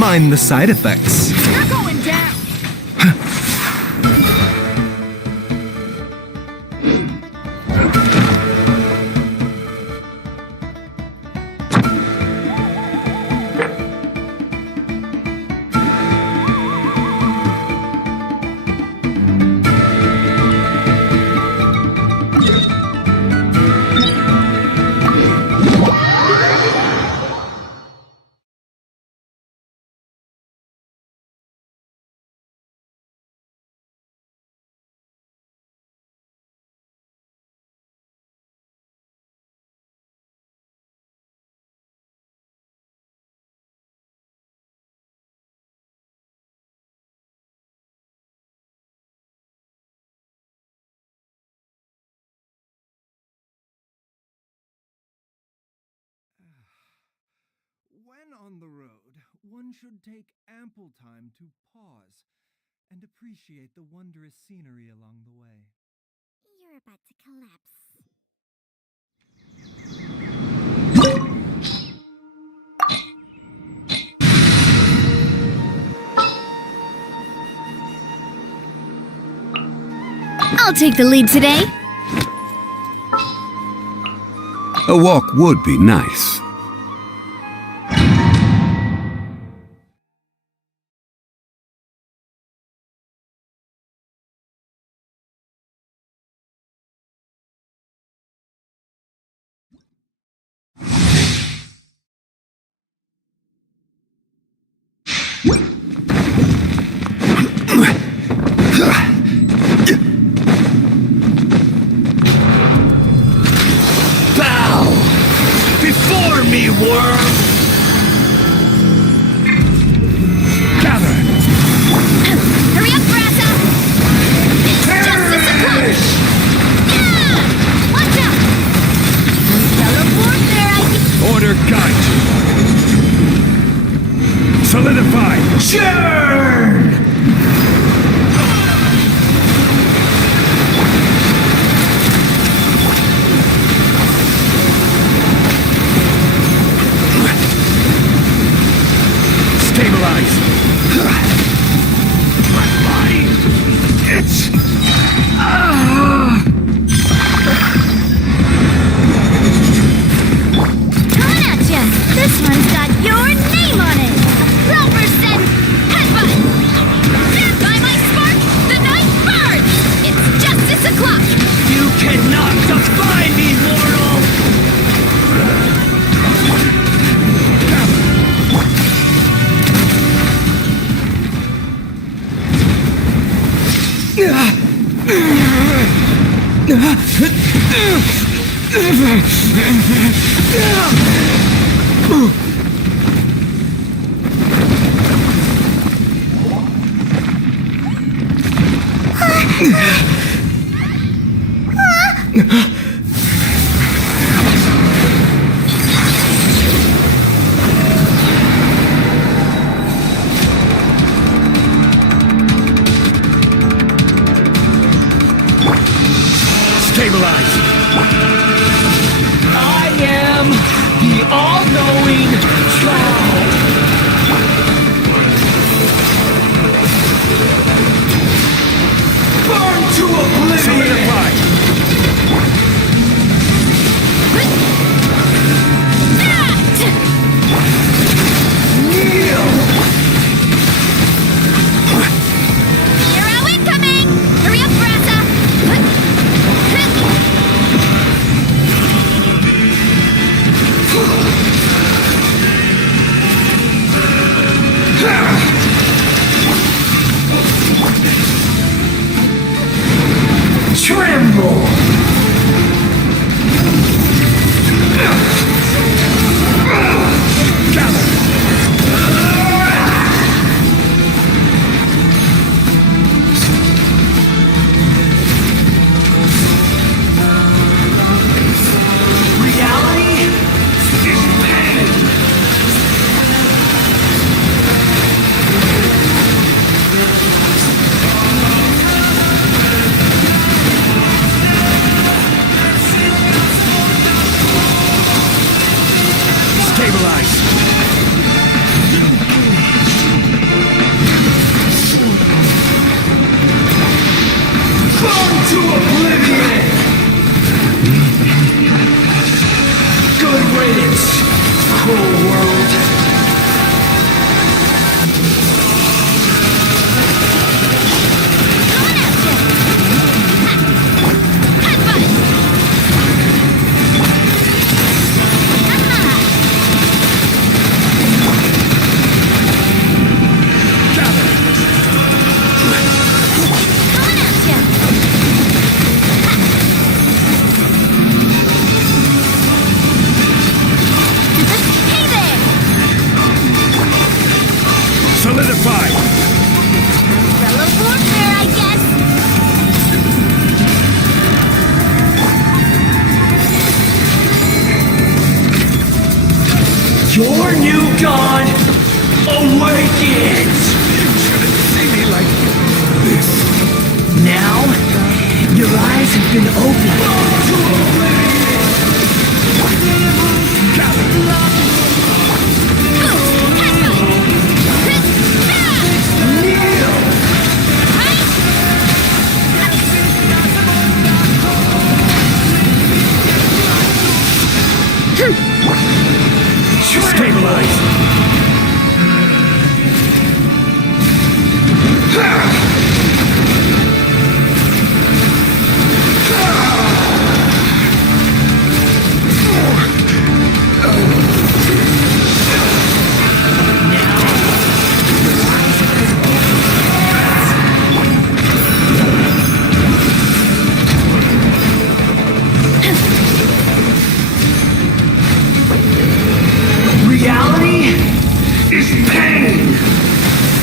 mind the side effects. You're going down! When on the road, one should take ample time to pause and appreciate the wondrous scenery along the way. You're about to collapse. I'll take the lead today. A walk would be nice. Before me, worm! Gather! Hurry up, Brassa! It's justice o'clock! Yeah! Watch out! Teleport there, Order guide you! Solidify! Churn! Stabilize! My body! It's... Coming at ya! This one's got your name on it! Rover said headbutt! Stand by my spark! The night burns! It's justice o'clock! You cannot defy me, mortal! Stabilize! I am the all-knowing troll! Burn to oblivion! Solidify! Kneel! Hero incoming! Hurry up, Brassa! Tremble! Reality is pain! Stabilize! God awakens! You shouldn't see me like this. Now, your eyes have been opened. Stabilize. Reality is pain!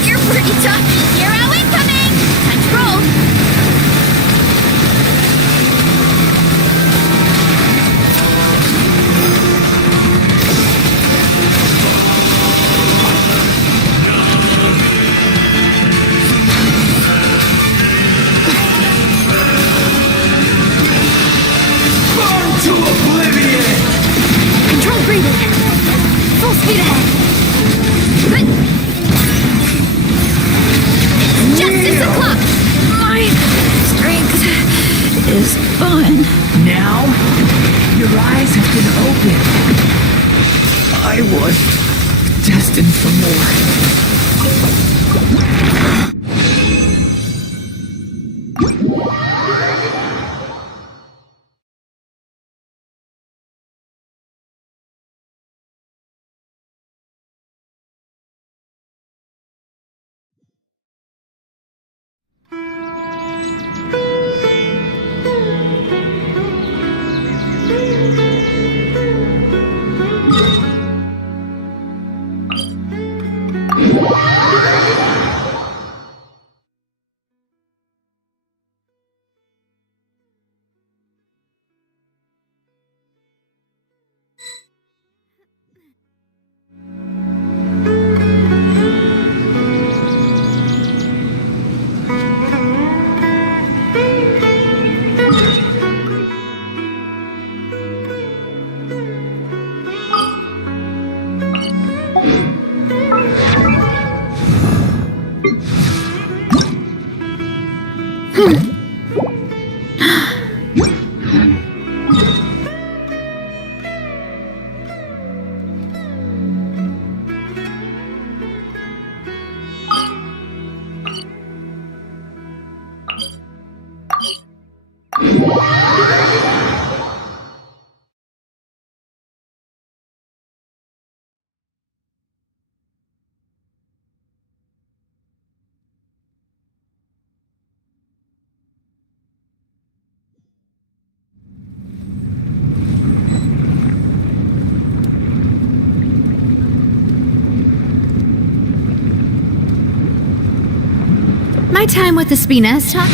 You're pretty tough. Hero incoming! Time to roll. Burn to oblivion! Control breathing. Full speed ahead. Good. Justice o'clock. My strength is fun. Now, your eyes have been opened. I was destined for more. My time with the Spinas, huh?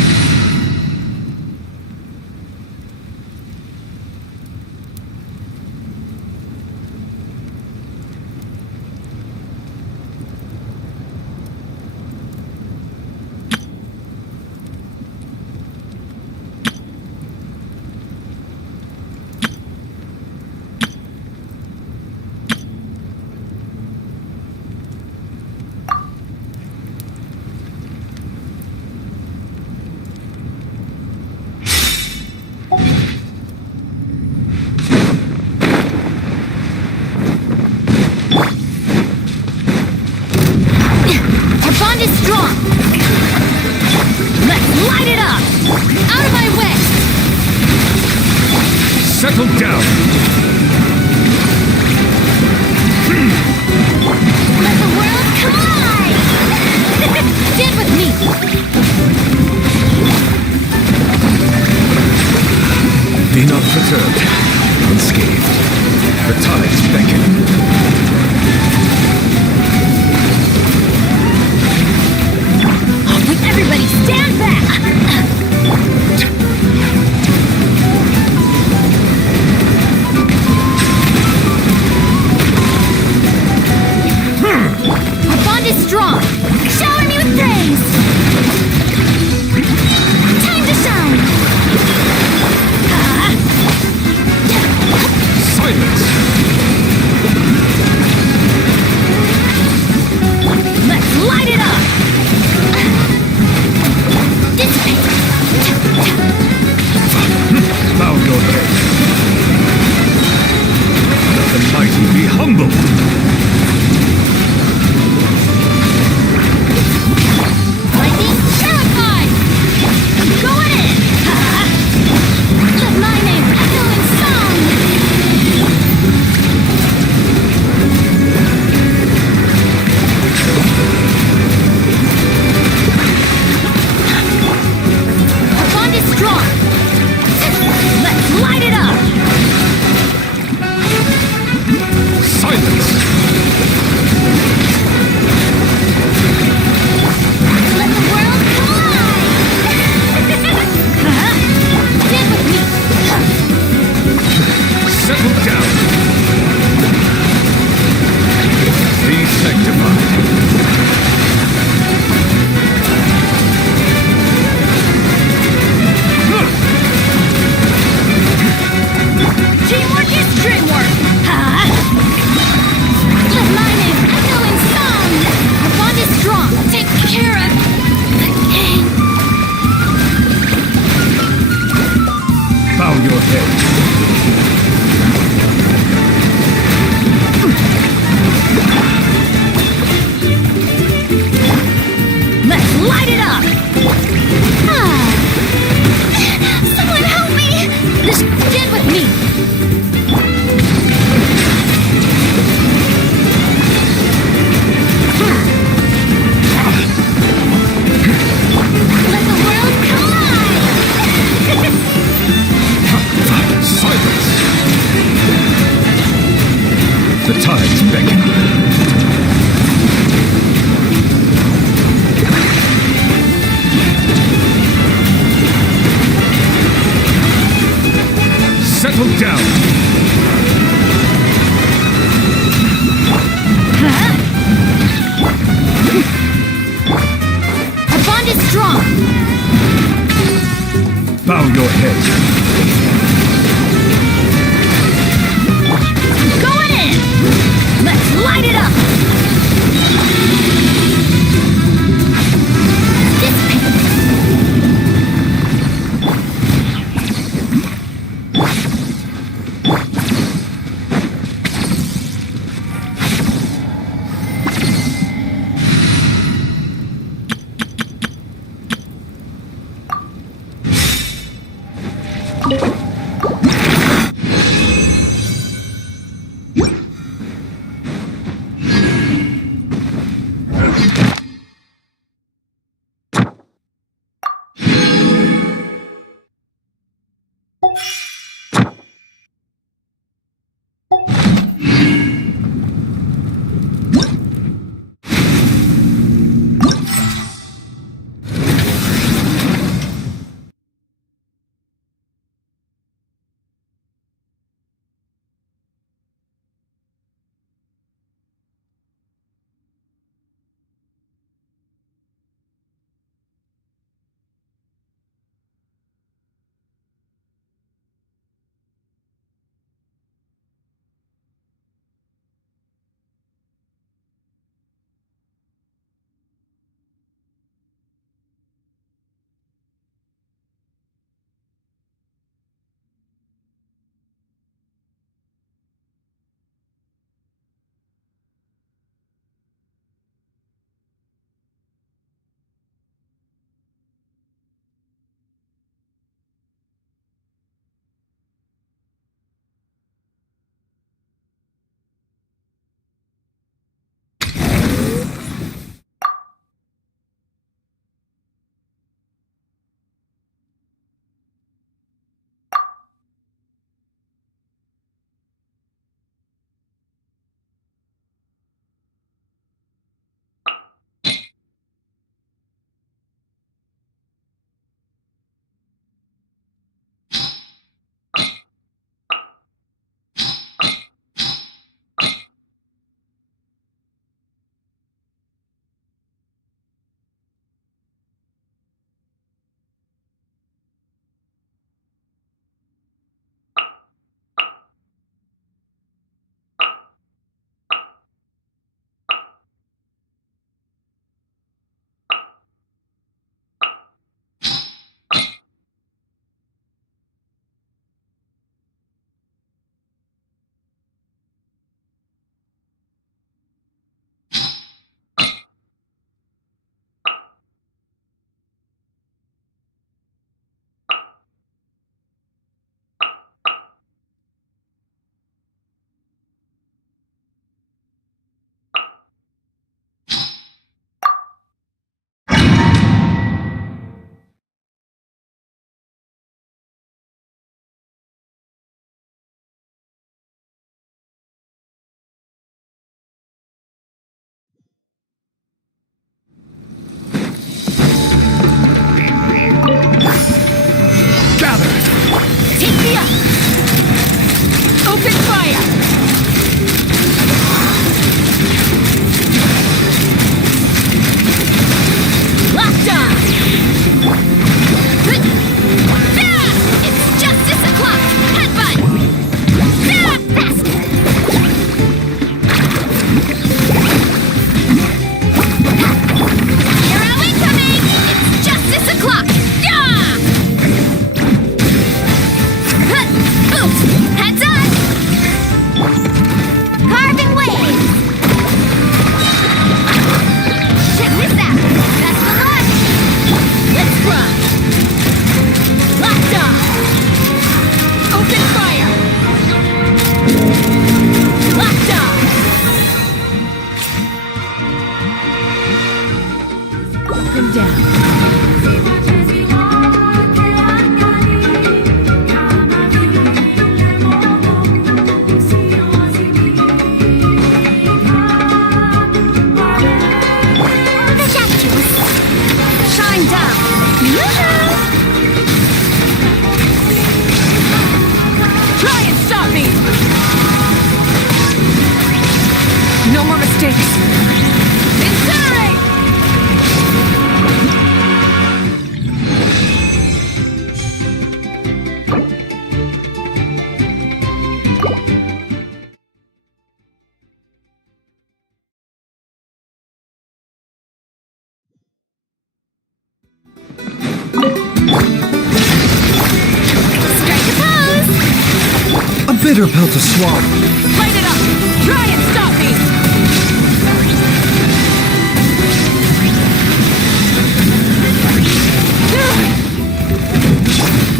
Settle down. Let the world collide! Stand with me! Be not perturbed, unscathed. The tides beckon. Everybody stand back! The tides beckon. Settle down. Our bond is strong. Bow your head. Going in. Let's light it up. Dissipate. Try and stop me! No more mistakes! Incinerate! Strike a pose! A bitter pill to swallow. Light it up! Try and stop me!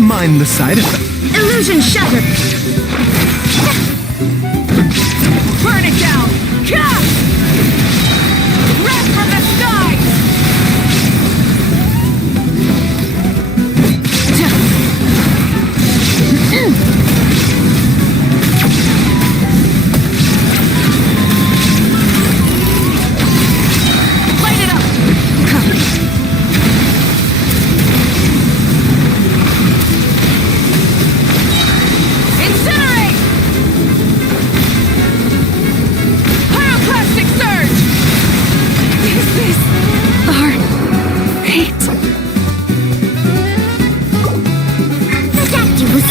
Mind the side effect. Illusion shattered! Burn it down! Cast! Wrath from the skies! Light it up! Incinerate! Pyroclastic surge! Is this our fate? Ridiculous!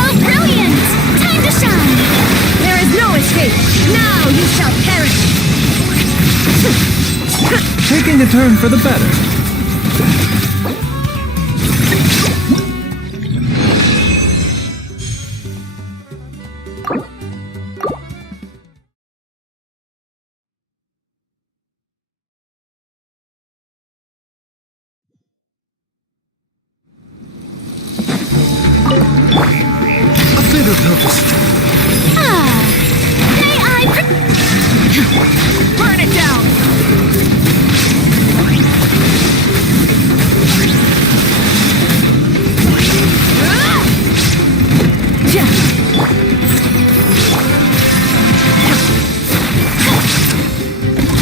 Oh, brilliant! Time to shine! There is no escape! Now you shall perish! Taking a turn for the better. A bitter pill to swallow. May I Burn it down!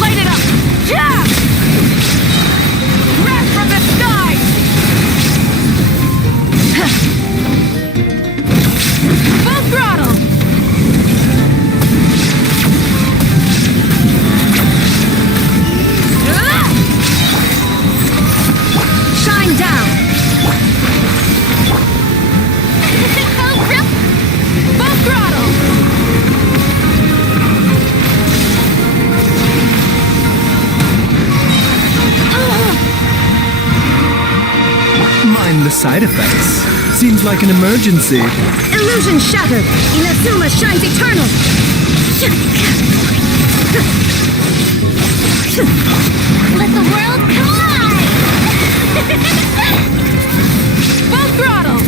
Light it up! Wrath from the skies! Full throttle! shine down? Oh, Full throttle! Mind the side effects. Seems like an emergency. illusion shattered! Inazuma shines eternal! Let the world collide! Full throttle!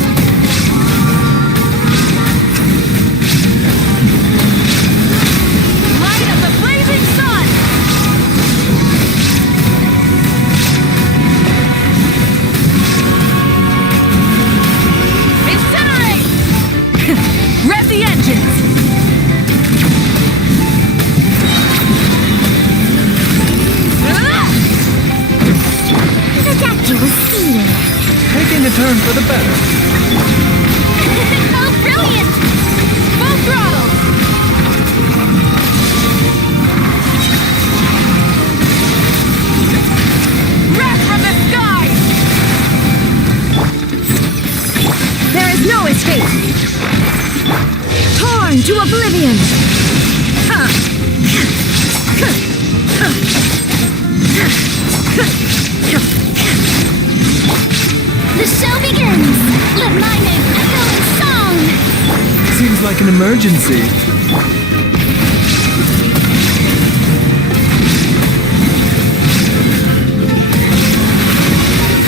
Light of the blazing sun! Incinerate! Rev the engines! Ridiculous seal! Taking a turn for the better. Oh, brilliant! Full throttle! Wrath from the skies! There is no escape! Torn to oblivion! The show begins! Let my name echo in song! Seems like an emergency.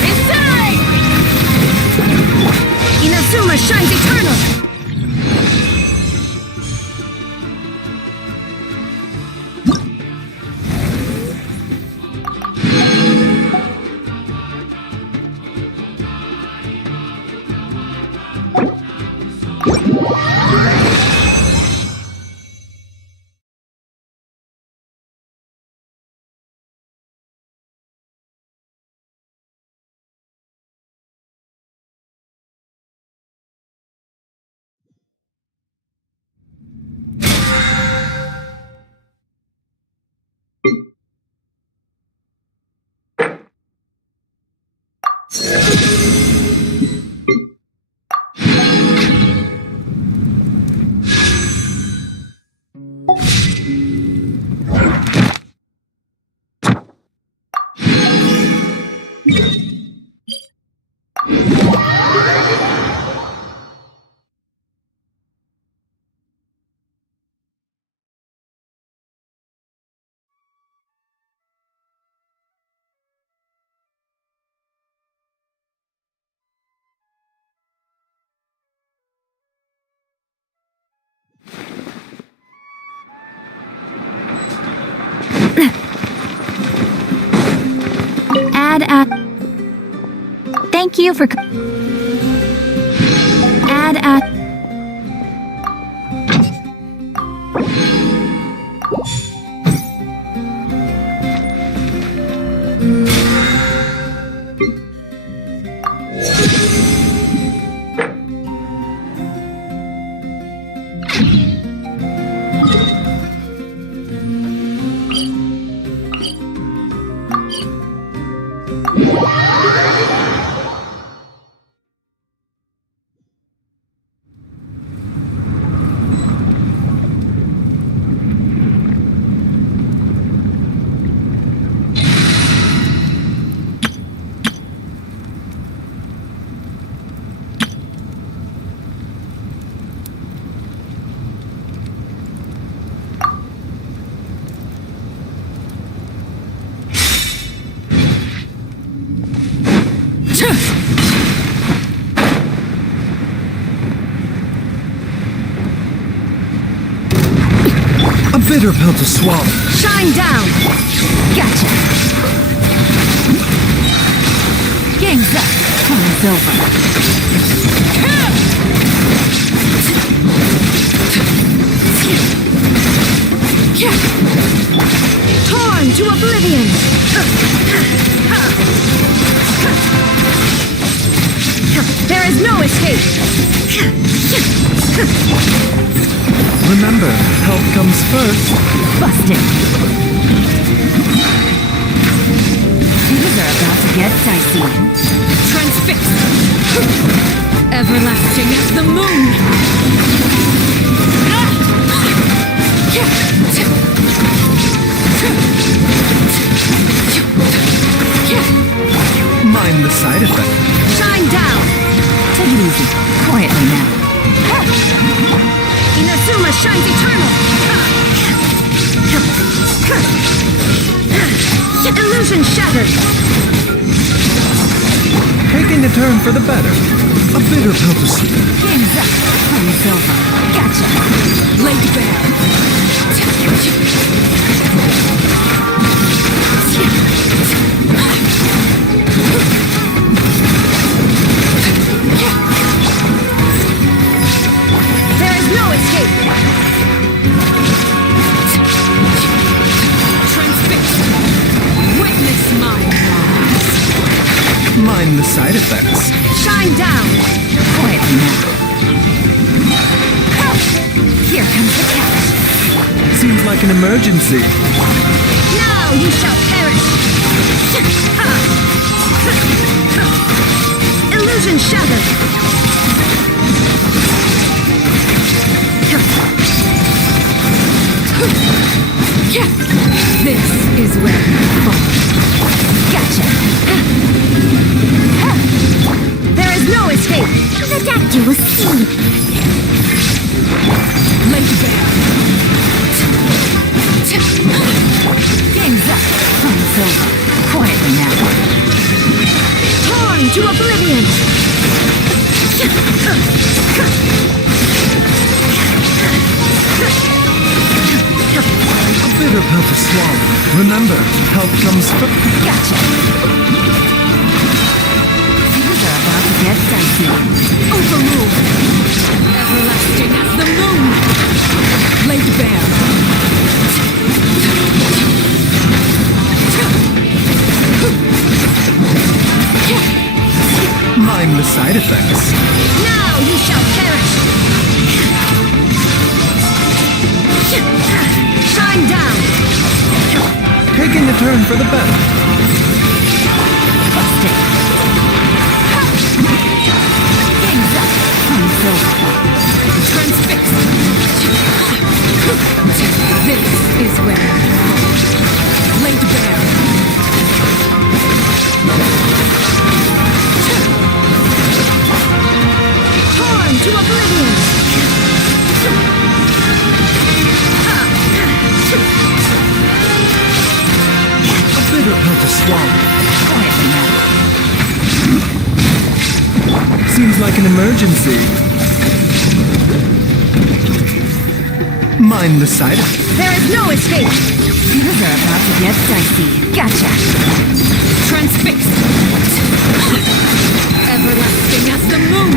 Incinerate! Inazuma shines eternal! Thank you for A bitter pill to swallow. shine down. Gotcha. Game's up. Time's over. Torn to oblivion. There is no escape. Remember, health comes first. Busted. Things are about to get dicey. Transfixed. Everlasting as the moon. Mind the side effect. Shine down. Take it easy. Quietly now. Inazuma shines eternal. Illusion shattered. Taking a turn for the better. A bitter pill to swallow. Game's up. Time's over. Gotcha. Laid bare. There is no escape. Transfixed. Witness my wrath. Mind the side effects. Shine down. Quietly now. Here comes the catch. Seems like an emergency. Now you shall perish. Illusion shattered. This is where you fall. Gotcha. There is no escape. The doctor will see. Laid bare. Game's up. Time's over. Quietly now. Torn to oblivion. A bitter pill to swallow. Remember, health comes first. Gotcha. Things are about to get dicey. Overruled. Everlasting as the moon. Laid bare. Mind the side effects. Now you shall perish. Shine down. Taking a turn for the better. Busted. swallow. Quietly now. Seems like an emergency. Mind the cider. There is no escape! Things are about to get dicey. Gotcha. Transfixed! Everlasting as the moon!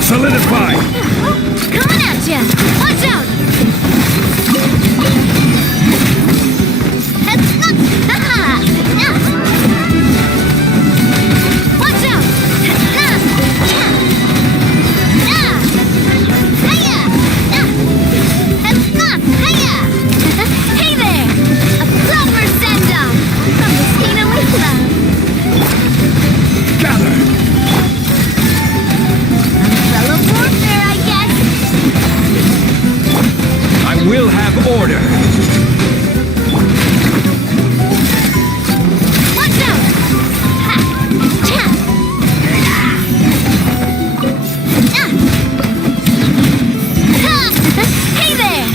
Solidify! Coming at ya! Watch out! Watch out! Hey there! A proper send-off from the Scenery Club. Gather! Umbrella warfare, I guess. I will have order! Watch out! Ha! Cha! Ha! Hey there!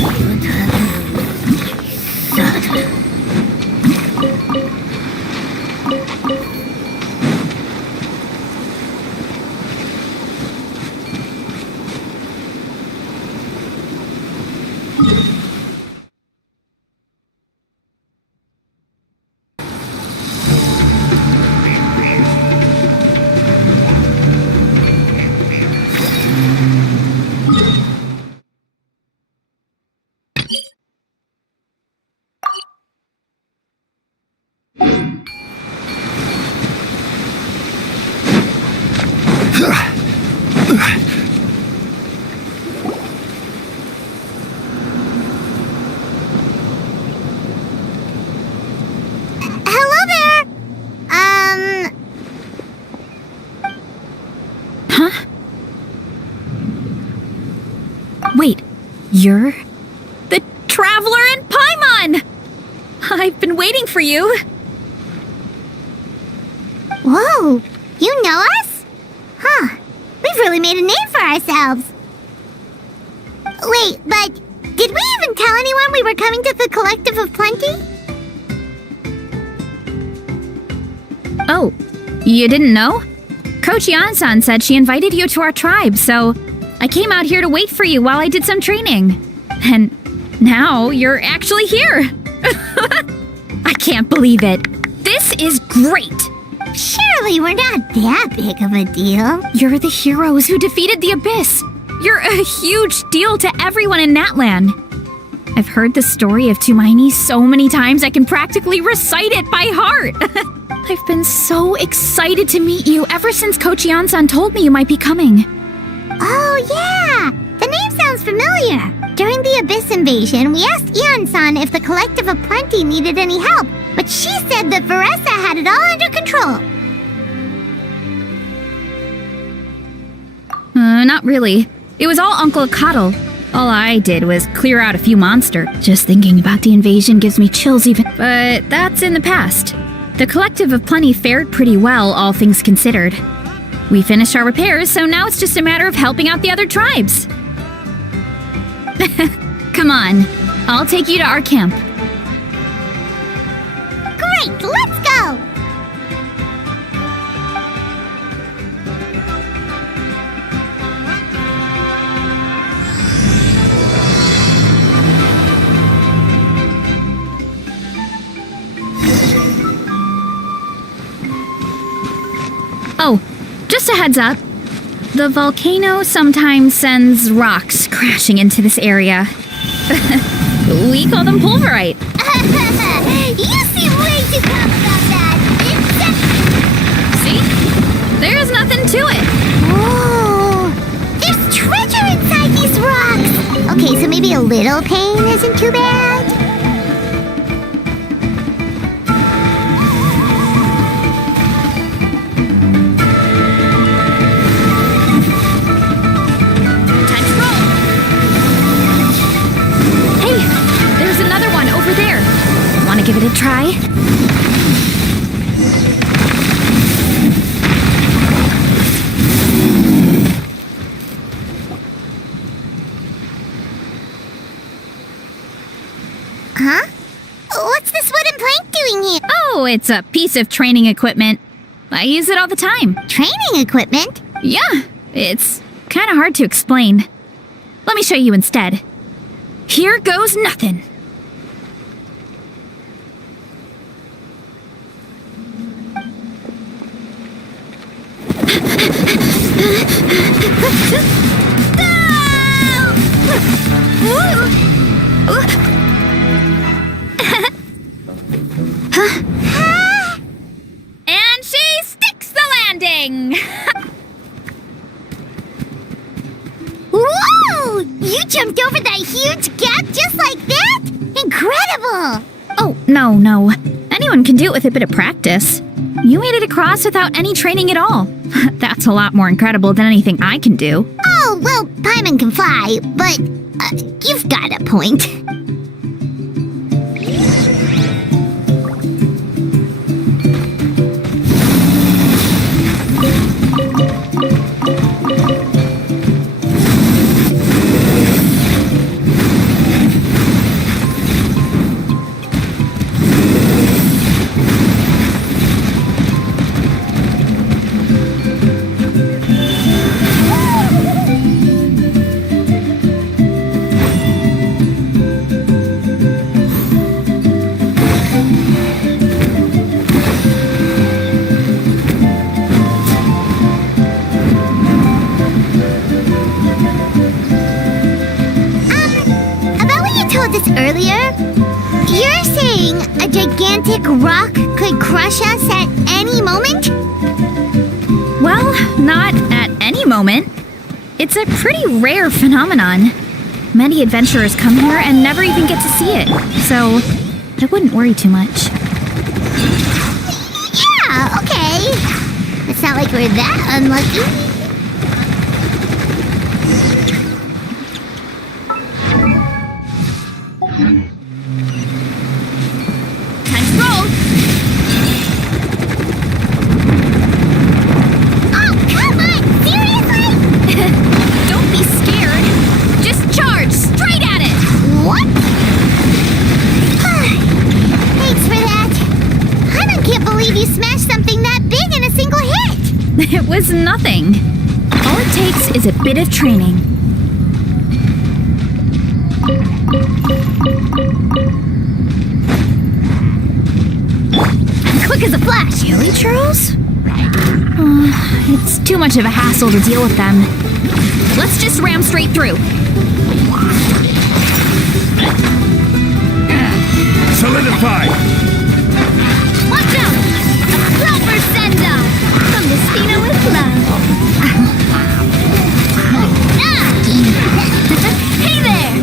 Hello there! Huh? Wait, you're the Traveler in Paimon! I've been waiting for you. Whoa! You know us? Huh. We've really made a name for ourselves. Wait, but did we even tell anyone we were coming to the Collective of Plenty? Oh, you didn't know? Coach Iansan said she invited you to our tribe, so I came out here to wait for you while I did some training. And now you're actually here. I can't believe it. This is great. Surely we're not that big of a deal. You're the heroes who defeated the Abyss. You're a huge deal to everyone in Natlan. I've heard the story of Tumaini so many times I can practically recite it by heart. I've been so excited to meet you ever since Coach Iansan told me you might be coming. Oh, yeah! The name sounds familiar. During the Abyss invasion, we asked iansan if the Collective of Plenty needed any help, but she said that Veressa had it all under control. Not really. It was all Uncle Akatl. All I did was clear out a few monsters. Just thinking about the invasion gives me chills even. But that's in the past. The Collective of Plenty fared pretty well, all things considered. We finished our repairs, so now it's just a matter of helping out the other tribes. Come on, I'll take you to our camp. Great, let's go! Oh, just a heads up. The volcano sometimes sends rocks crashing into this area. We call them pulverite. You seem way too calm about that. See? There's nothing to it. Whoa! There's treasure inside these rocks! Okay, so maybe a little pain isn't too bad? Time to roll. Hey, there's another one over there. Want to give it a try? Huh? What's this wooden plank doing here? Oh, it's a piece of training equipment. I use it all the time. Training equipment? Yeah, it's kind of hard to explain. Let me show you instead. Here goes nothing. And she sticks the landing! Whoa! You jumped over that huge gap just like that? Incredible! Oh, no. Anyone can do it with a bit of practice. You made it across without any training at all. That's a lot more incredible than anything I can do. Oh, well, Paimon can fly, but you've got a point. Earlier, you're saying a gigantic rock could crush us at any moment? Well, not at any moment. It's a pretty rare phenomenon. Many adventurers come here and never even get to see it, so I wouldn't worry too much. Yeah, okay. It's not like we're that unlucky. It was nothing. All it takes is a bit of training. Quick as a flash. Really, Charles? It's too much of a hassle to deal with them. Let's just ram straight through. Solidify! Watch out! A proper send-off from the Spina with love. Hey there!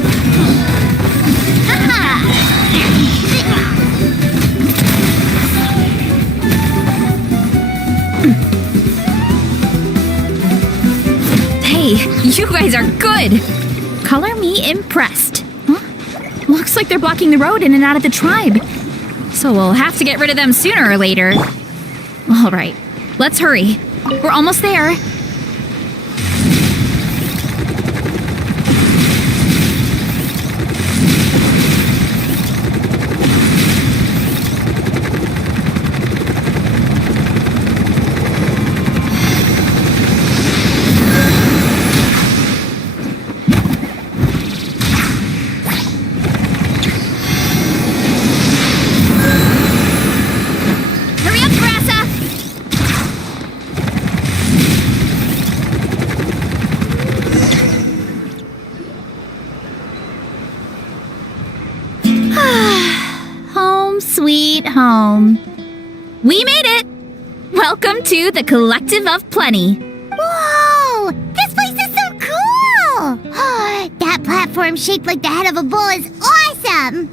Hey, you guys are good! Color me impressed. Huh? Looks like they're blocking the road in and out of the tribe. So we'll have to get rid of them sooner or later. Alright, let's hurry. We're almost there. Hurry up, Grassa! Home sweet home. We made it! Welcome to the Collective of Plenty. Whoa! This place is so cool! That platform shaped like the head of a bull is awesome!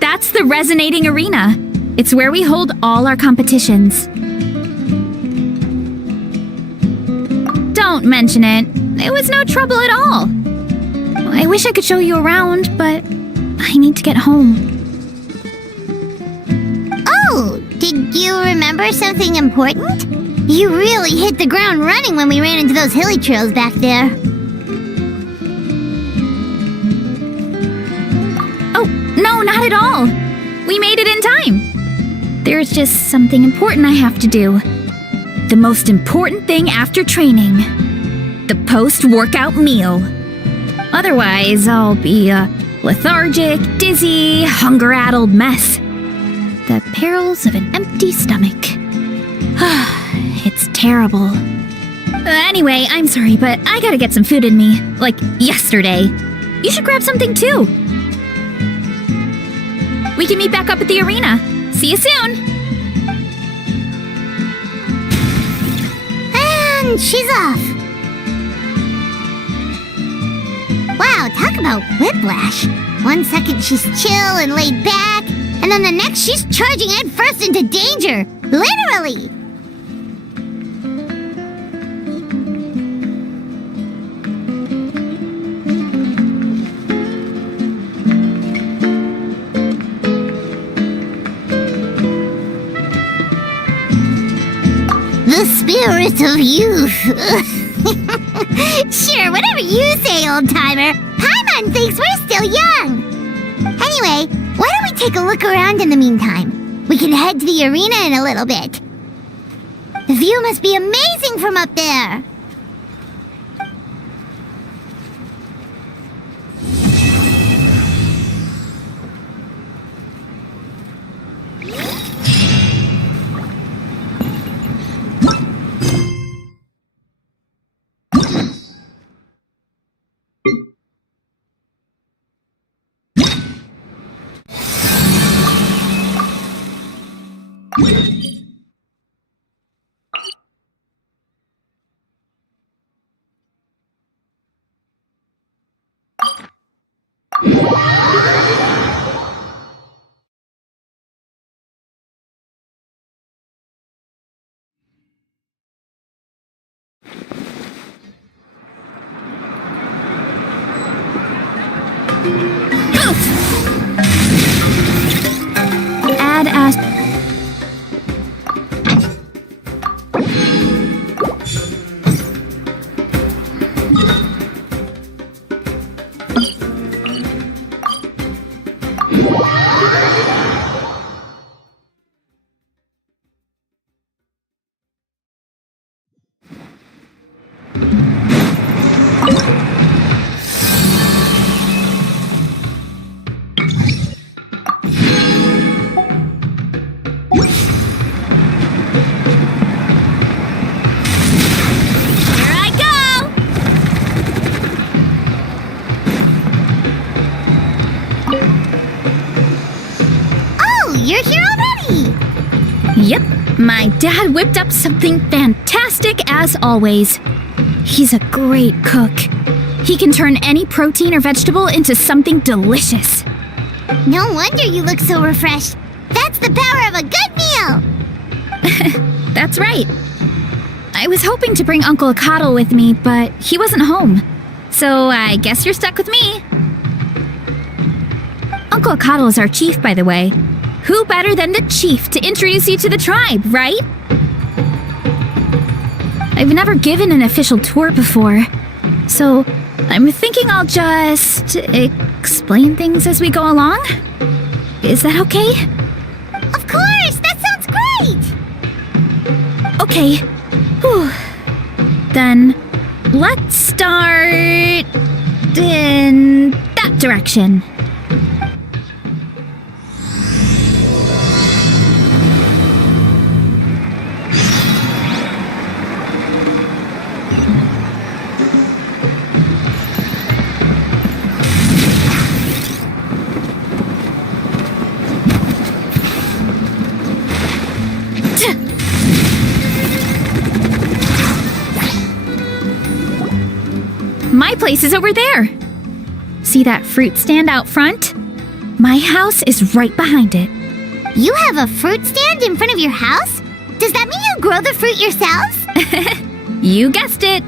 That's the Resonating Arena. It's where we hold all our competitions. Don't mention it. It was no trouble at all. I wish I could show you around, but I need to get home. Oh, did you remember something important? You really hit the ground running when we ran into those hilly trails back there. Oh, no, not at all. We made it in time. There's just something important I have to do. The most important thing after training. The post-workout meal. Otherwise, I'll be a lethargic, dizzy, hunger-addled mess. The perils of an empty stomach. It's terrible. Anyway, I'm sorry, but I gotta get some food in me. Like yesterday. You should grab something too. We can meet back up at the arena. See you soon! And she's off. Wow, talk about whiplash. 1 second she's chill and laid back, and then the next she's charging headfirst into danger. Literally. The spirit of youth. Sure, whatever you say, old-timer. Paimon thinks we're still young. Anyway, why don't we take a look around in the meantime? We can head to the arena in a little bit. The view must be amazing from up there. Add as... My dad whipped up something fantastic as always. He's a great cook. He can turn any protein or vegetable into something delicious. No wonder you look so refreshed. That's the power of a good meal. That's right. I was hoping to bring Uncle Coddle with me, but he wasn't home. So I guess you're stuck with me. Uncle Coddle is our chief, by the way. Who better than the chief to introduce you to the tribe, right? I've never given an official tour before, so I'm thinking I'll just explain things as we go along. Is that okay? Of course! That sounds great! Okay. Whew. Then let's start in that direction. My place is over there. See that fruit stand out front? My house is right behind it. You have a fruit stand in front of your house? Does that mean you grow the fruit yourselves? You guessed it.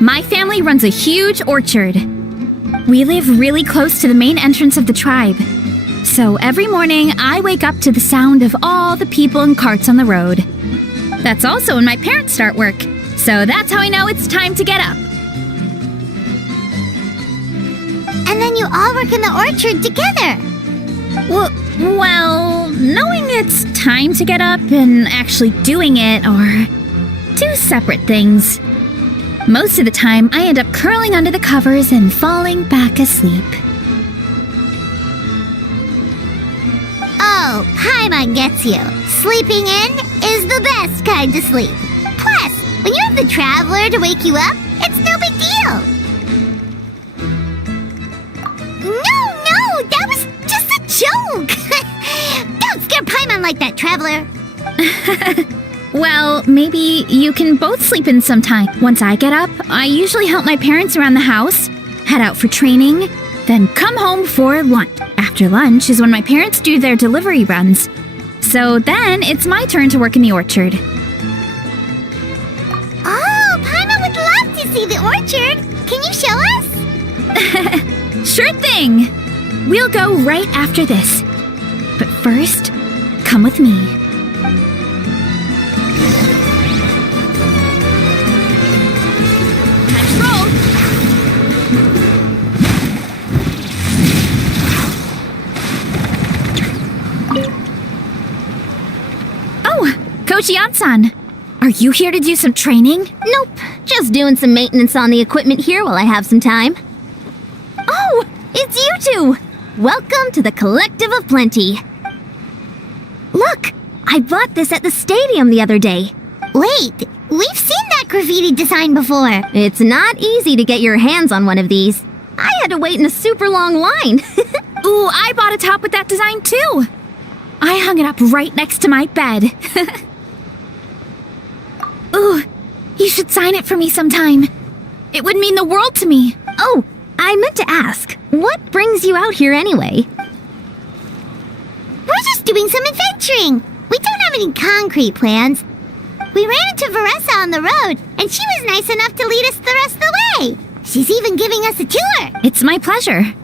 My family runs a huge orchard. We live really close to the main entrance of the tribe. So every morning, I wake up to the sound of all the people and carts on the road. That's also when my parents start work. So that's how I know it's time to get up. And then you all work in the orchard together. Well, knowing it's time to get up and actually doing it are two separate things. Most of the time, I end up curling under the covers and falling back asleep. Oh, Paimon gets you. Sleeping in is the best kind of sleep. Plus, when you have the traveler to wake you up, it's no big deal. No, that was just a joke. Don't scare Paimon like that, traveler. Well, maybe you can both sleep in sometime. Once I get up, I usually help my parents around the house, head out for training, then come home for lunch. After lunch is when my parents do their delivery runs. So then it's my turn to work in the orchard. Oh, Paimon would love to see the orchard. Can you show us? Sure thing! We'll go right after this. But first, come with me. Time to roll! Oh, Coach Iansan, are you here to do some training? Nope, just doing some maintenance on the equipment here while I have some time. Oh, it's you two! Welcome to the Collective of Plenty. Look, I bought this at the stadium the other day. Wait, we've seen that graffiti design before. It's not easy to get your hands on one of these. I had to wait in a super long line. Ooh, I bought a top with that design too. I hung it up right next to my bed. Ooh, you should sign it for me sometime. It would mean the world to me. Oh, I meant to ask, what brings you out here anyway? We're just doing some adventuring. We don't have any concrete plans. We ran into Veressa on the road, and she was nice enough to lead us the rest of the way. She's even giving us a tour. It's my pleasure.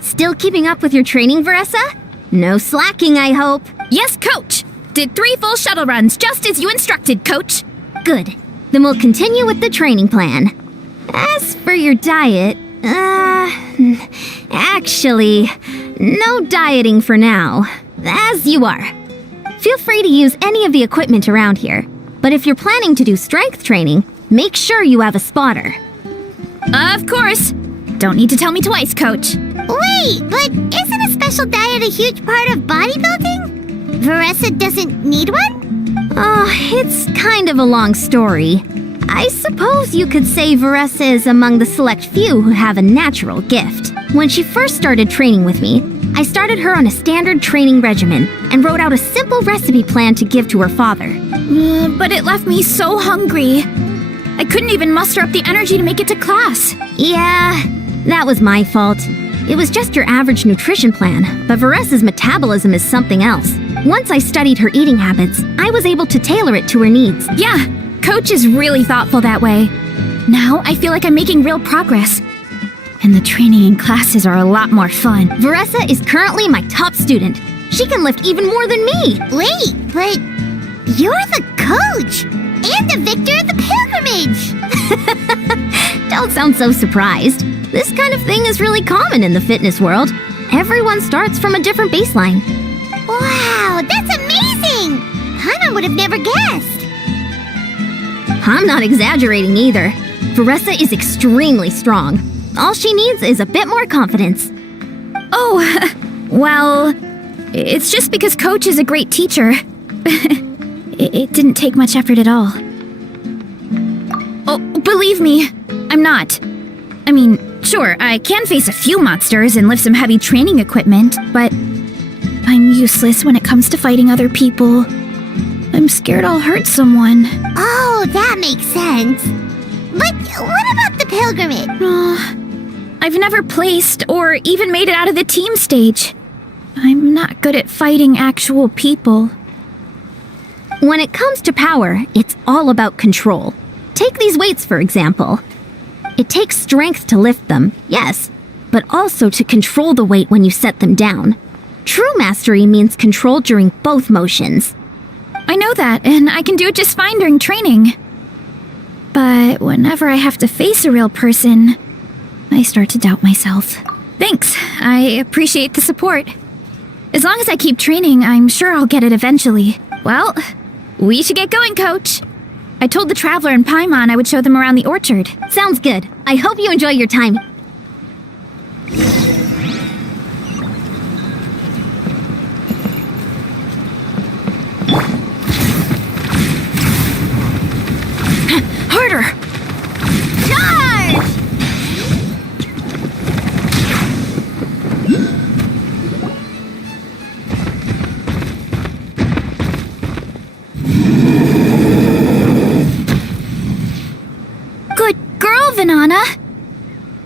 Still keeping up with your training, Veressa? No slacking, I hope. Yes, Coach. Did 3 full shuttle runs, just as you instructed, Coach. Good. Then we'll continue with the training plan. As for your diet, actually, no dieting for now. As you are. Feel free to use any of the equipment around here. But if you're planning to do strength training, make sure you have a spotter. Of course. Don't need to tell me twice, Coach. Wait, but isn't a special diet a huge part of bodybuilding? Veressa doesn't need one? Oh, it's kind of a long story. I suppose you could say Veressa is among the select few who have a natural gift. When she first started training with me, I started her on a standard training regimen and wrote out a simple recipe plan to give to her father. But it left me so hungry. I couldn't even muster up the energy to make it to class. Yeah, that was my fault. It was just your average nutrition plan, but Veressa's metabolism is something else. Once I studied her eating habits, I was able to tailor it to her needs. Yeah, Coach is really thoughtful that way. Now I feel like I'm making real progress. And the training and classes are a lot more fun. Veressa is currently my top student. She can lift even more than me. Wait, but you're the coach and the victor of the pilgrimage. Don't sound so surprised. This kind of thing is really common in the fitness world. Everyone starts from a different baseline. Wow, that's amazing! Paimon would have never guessed. I'm not exaggerating either. Veressa is extremely strong. All she needs is a bit more confidence. Oh, well, it's just because Coach is a great teacher. It didn't take much effort at all. Oh, believe me, I'm not. I mean, sure, I can face a few monsters and lift some heavy training equipment, but I'm useless when it comes to fighting other people. I'm scared I'll hurt someone. Oh, that makes sense. But what about the pilgrimage? I've never placed or even made it out of the team stage. I'm not good at fighting actual people. When it comes to power, it's all about control. Take these weights, for example. It takes strength to lift them, yes, but also to control the weight when you set them down. True mastery means control during both motions. I know that, and I can do it just fine during training. But whenever I have to face a real person, I start to doubt myself. Thanks, I appreciate the support. As long as I keep training, I'm sure I'll get it eventually. Well, we should get going, Coach. I told the Traveler and Paimon I would show them around the orchard. Sounds good. I hope you enjoy your time. Harder! Charge! Good girl, Vanana.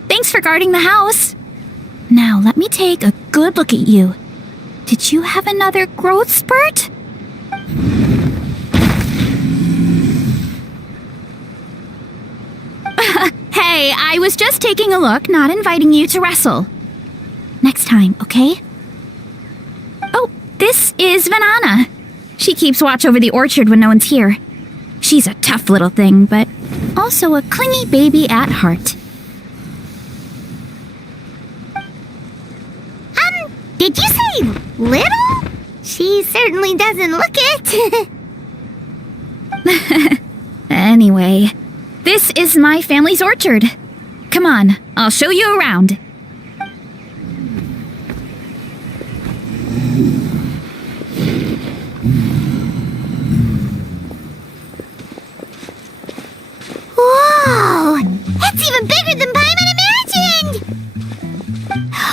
Thanks for guarding the house. Now let me take a good look at you. Did you have another growth spurt? Hey, I was just taking a look, not inviting you to wrestle. Next time, okay? Oh, this is Vanana. She keeps watch over the orchard when no one's here. She's a tough little thing, but also a clingy baby at heart. Did you say little? She certainly doesn't look it. Anyway, this is my family's orchard. Come on, I'll show you around. Whoa! That's even bigger than Paimon imagined!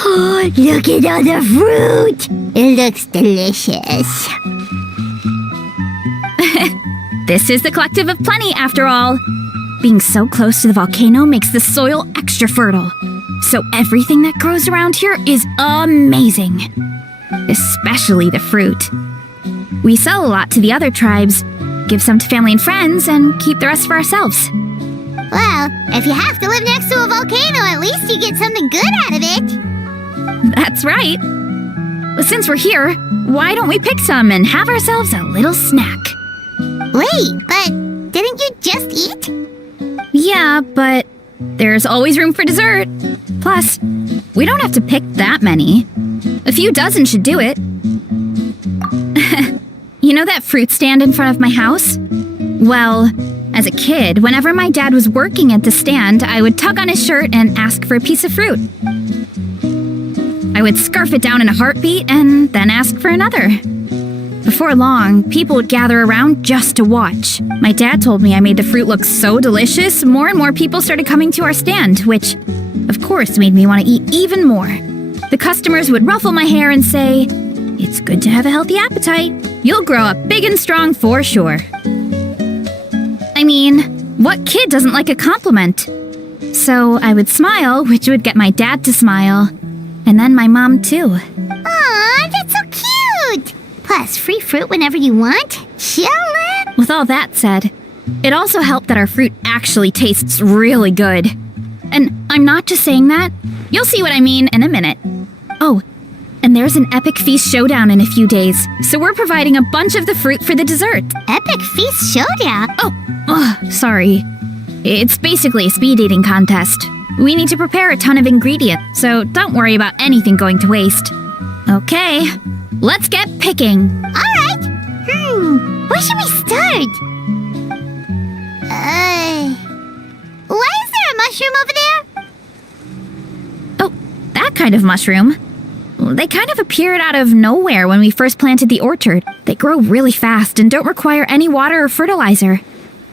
Oh, look at all the fruit! It looks delicious. This is the Collective of Plenty, after all. Being so close to the volcano makes the soil extra fertile. So everything that grows around here is amazing. Especially the fruit. We sell a lot to the other tribes, give some to family and friends, and keep the rest for ourselves. Well, if you have to live next to a volcano, at least you get something good out of it. That's right. Since we're here, why don't we pick some and have ourselves a little snack? Wait, but didn't you just eat? Yeah, but there's always room for dessert. Plus, we don't have to pick that many. A few dozen should do it. You know that fruit stand in front of my house? Well, as a kid, whenever my dad was working at the stand, I would tug on his shirt and ask for a piece of fruit. I would scarf it down in a heartbeat and then ask for another. Before long, people would gather around just to watch. My dad told me I made the fruit look so delicious, more and more people started coming to our stand, which, of course, made me want to eat even more. The customers would ruffle my hair and say, "It's good to have a healthy appetite. You'll grow up big and strong for sure." I mean, what kid doesn't like a compliment? So I would smile, which would get my dad to smile. And then my mom, too. Aw, that's so cute! Plus, free fruit whenever you want. Chillin'! With all that said, it also helped that our fruit actually tastes really good. And I'm not just saying that. You'll see what I mean in a minute. Oh, and there's an epic feast showdown in a few days, so we're providing a bunch of the fruit for the dessert. Epic Feast Showdown? Sorry. It's basically a speed eating contest. We need to prepare a ton of ingredients, so don't worry about anything going to waste. Okay, let's get picking. Alright! Where should we start? Why is there a mushroom over there? Oh, that kind of mushroom. They kind of appeared out of nowhere when we first planted the orchard. They grow really fast and don't require any water or fertilizer.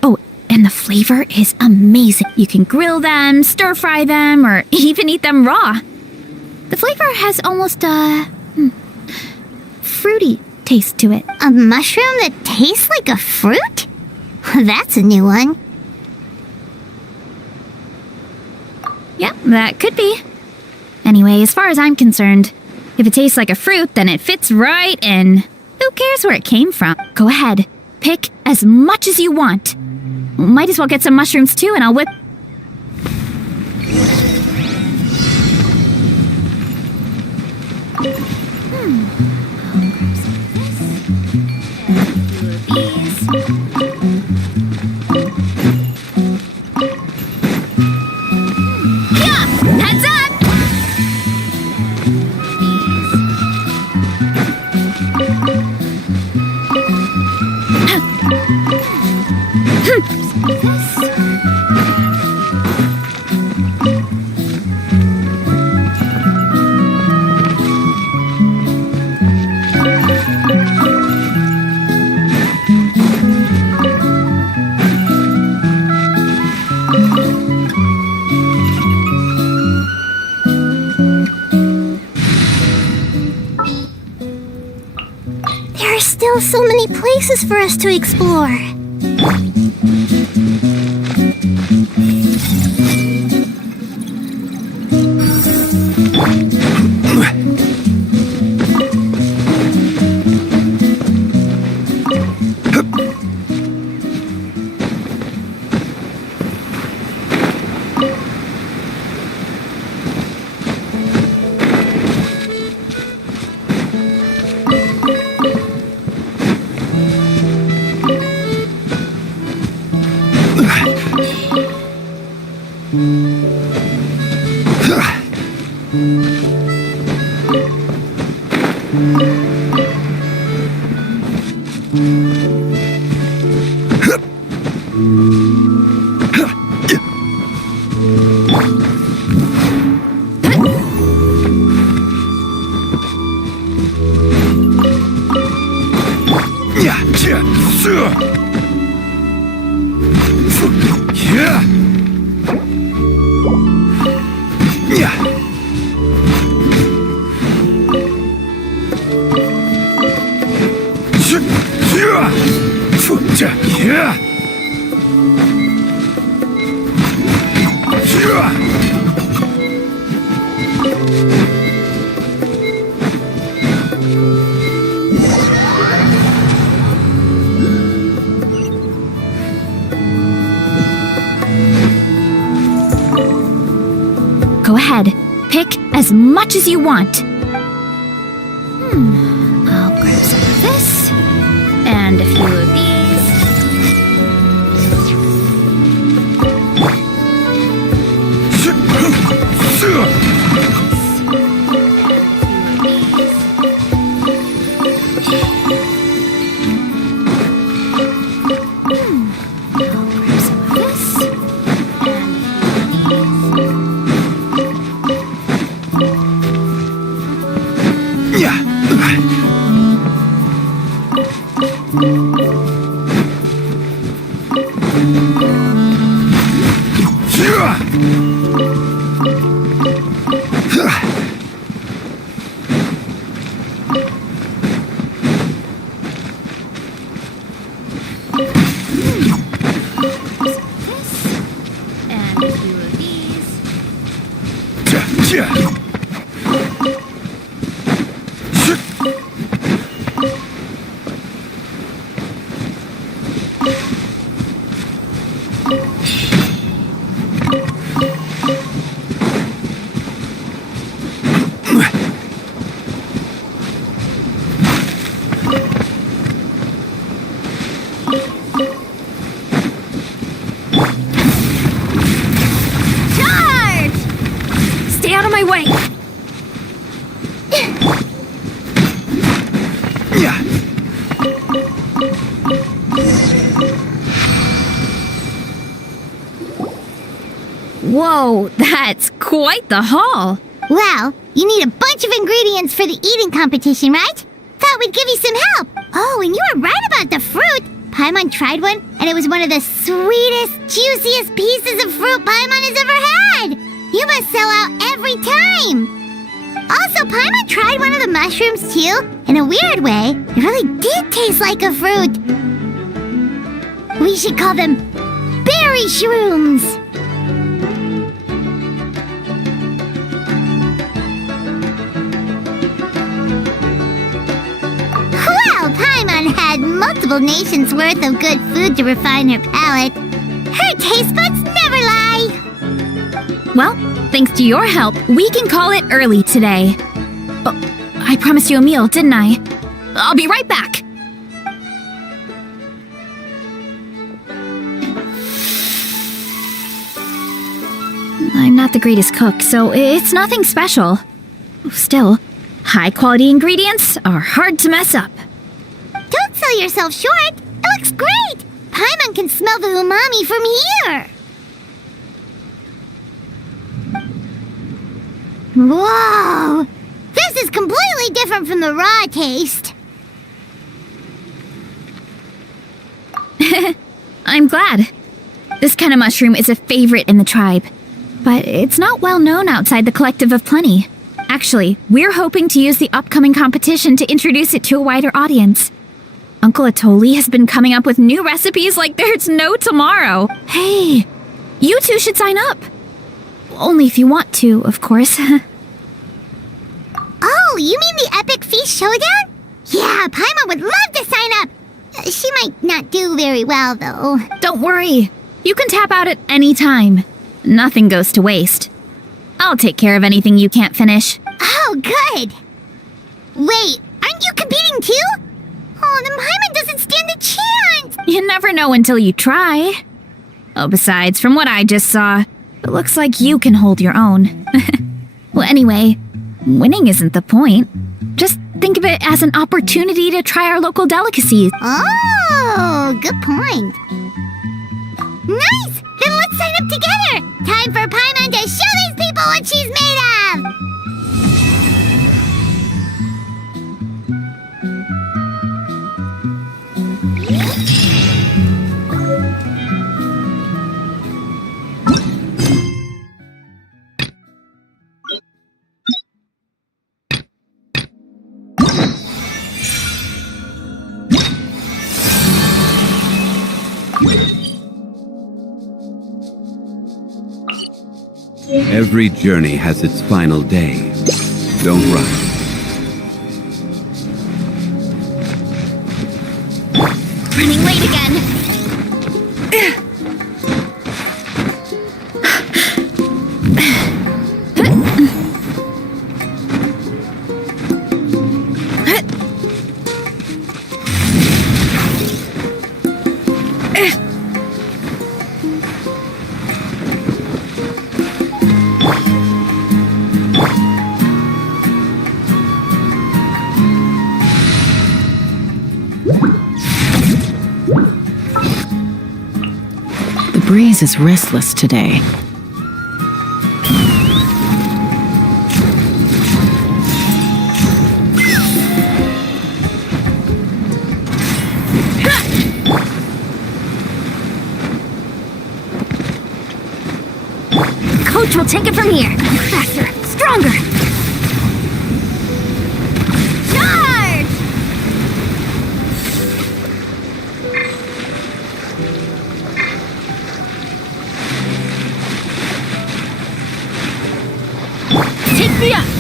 Oh, and the flavor is amazing. You can grill them, stir-fry them, or even eat them raw. The flavor has almost a fruity taste to it. A mushroom that tastes like a fruit? That's a new one. Yeah, that could be. Anyway, as far as I'm concerned, if it tastes like a fruit, then it fits right in. Who cares where it came from? Go ahead. Pick as much as you want. Might as well get some mushrooms too, and I'll whip... Heads up! There are still so many places for us to explore. Go ahead. Pick as much as you want. I'll grab some of this. And a few of these. Charge! Stay out of my way! Whoa, that's quite the haul. Well, you need a bunch of ingredients for the eating competition, right? Thought we'd give you some help. Oh, and you were right about the fruit. Paimon tried one, and it was one of the sweetest, juiciest pieces of fruit Paimon has ever had. You must sell out every time. Also, Paimon tried one of the mushrooms too. In a weird way, it really did taste like a fruit. We should call them berry shrooms. Well, Paimon had multiple nations' worth of good food to refine her palate. Her taste buds never lie. Well, thanks to your help, we can call it early today. Oh, I promised you a meal, didn't I? I'll be right back. I'm not the greatest cook, so it's nothing special. Still, high-quality ingredients are hard to mess up. Don't sell yourself short. It looks great. Paimon can smell the umami from here. Whoa! This is completely different from the raw taste. I'm glad. This kind of mushroom is a favorite in the tribe, but it's not well known outside the Collective of Plenty. Actually, we're hoping to use the upcoming competition to introduce it to a wider audience. Uncle Atoli has been coming up with new recipes like there's no tomorrow. Hey, you two should sign up. Only if you want to, of course. Oh, you mean the Epic Feast Showdown? Yeah, Paimon would love to sign up. She might not do very well, though. Don't worry. You can tap out at any time. Nothing goes to waste. I'll take care of anything you can't finish. Oh, good. Wait, aren't you competing too? Oh, then Paimon doesn't stand a chance. You never know until you try. Oh, besides, from what I just saw, it looks like you can hold your own. Well, anyway, winning isn't the point. Just think of it as an opportunity to try our local delicacies. Oh, good point. Nice! Then let's sign up together. Time for Paimon to show these people what she's made of. Every journey has its final day. Don't rush. Running late again. The breeze is restless today. Coach will take it from here. Faster, stronger. Charge! Yeah.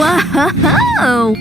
Whoa!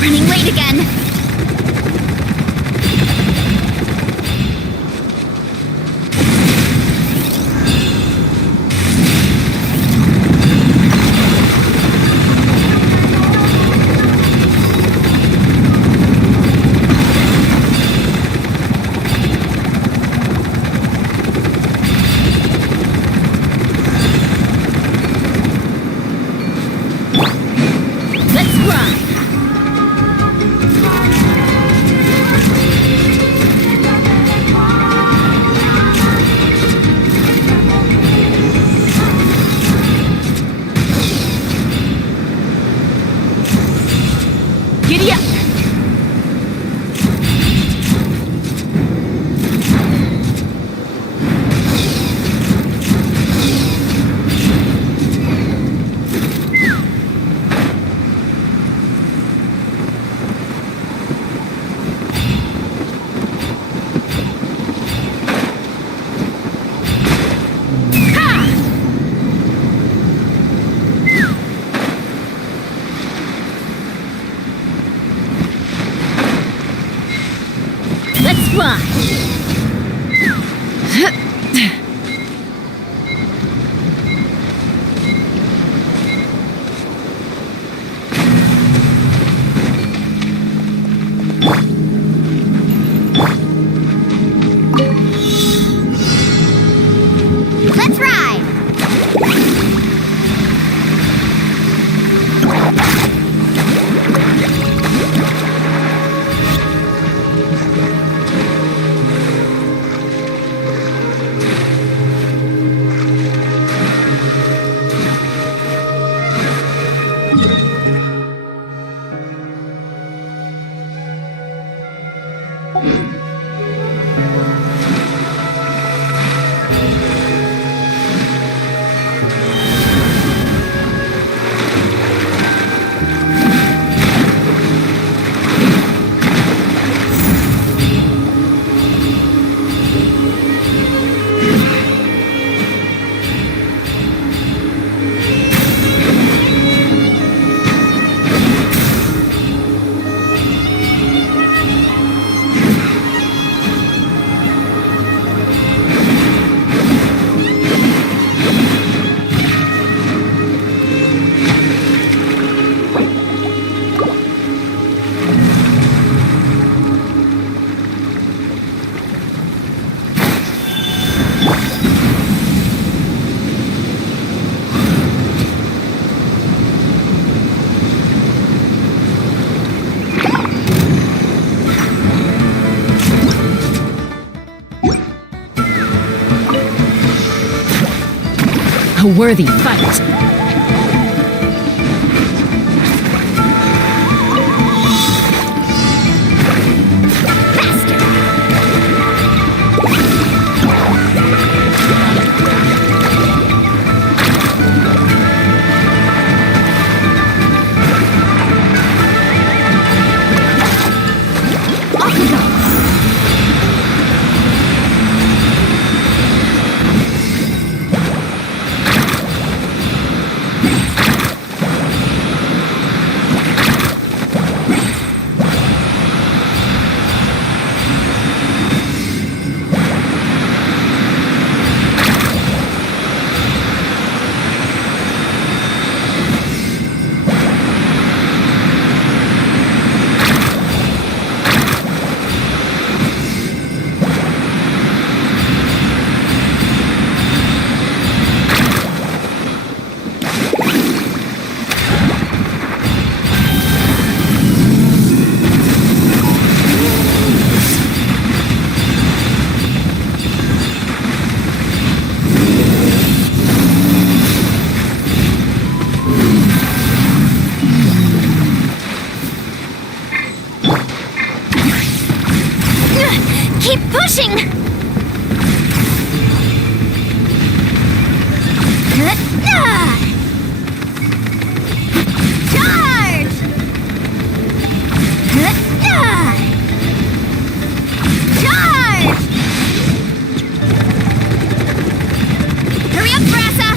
Running late again. Let's run! Giddy up! Let's run! Let's ride! A worthy fight. Keep pushing! Charge! Charge! Hurry up, Brassa!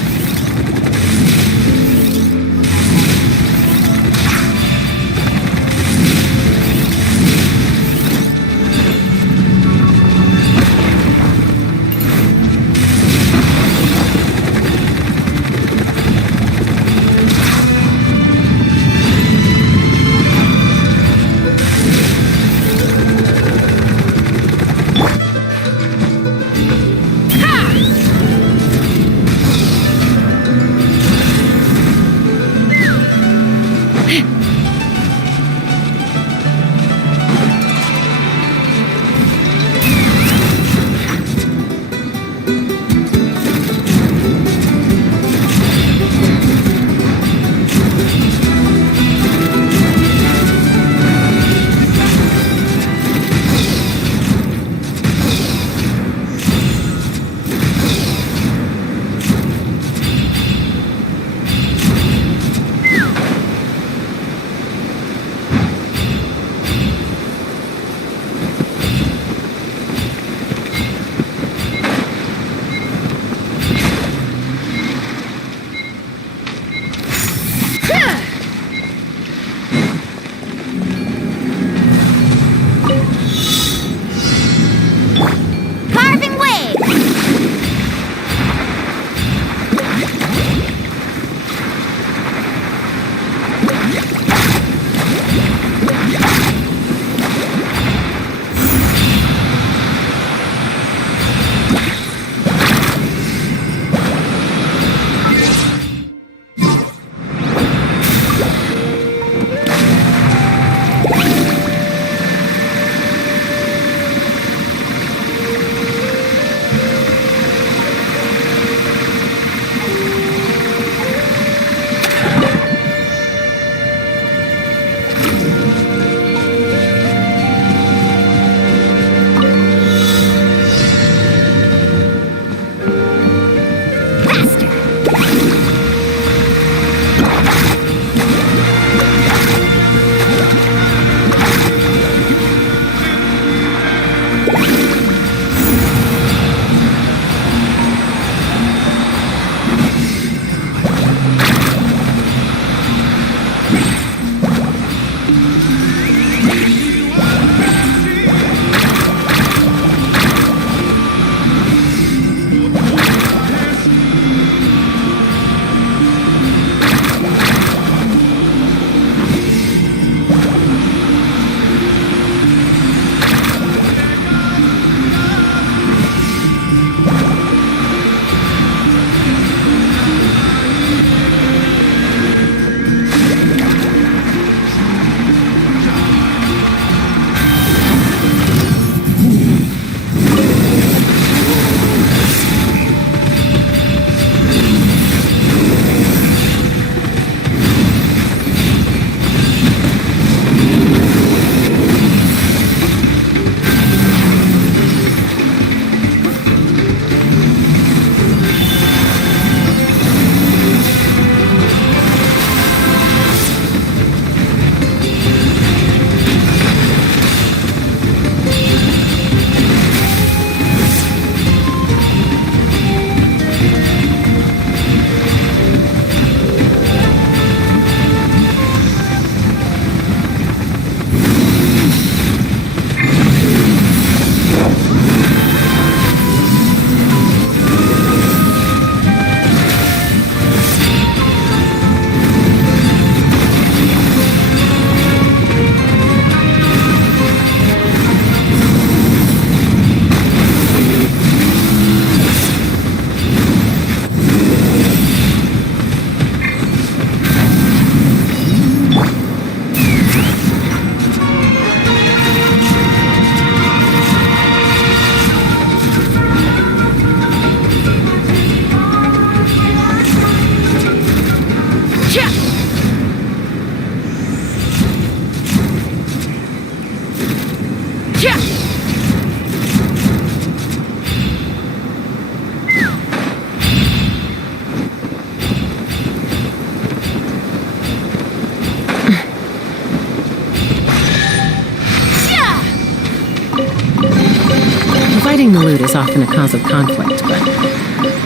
Fighting the loot is often a cause of conflict, but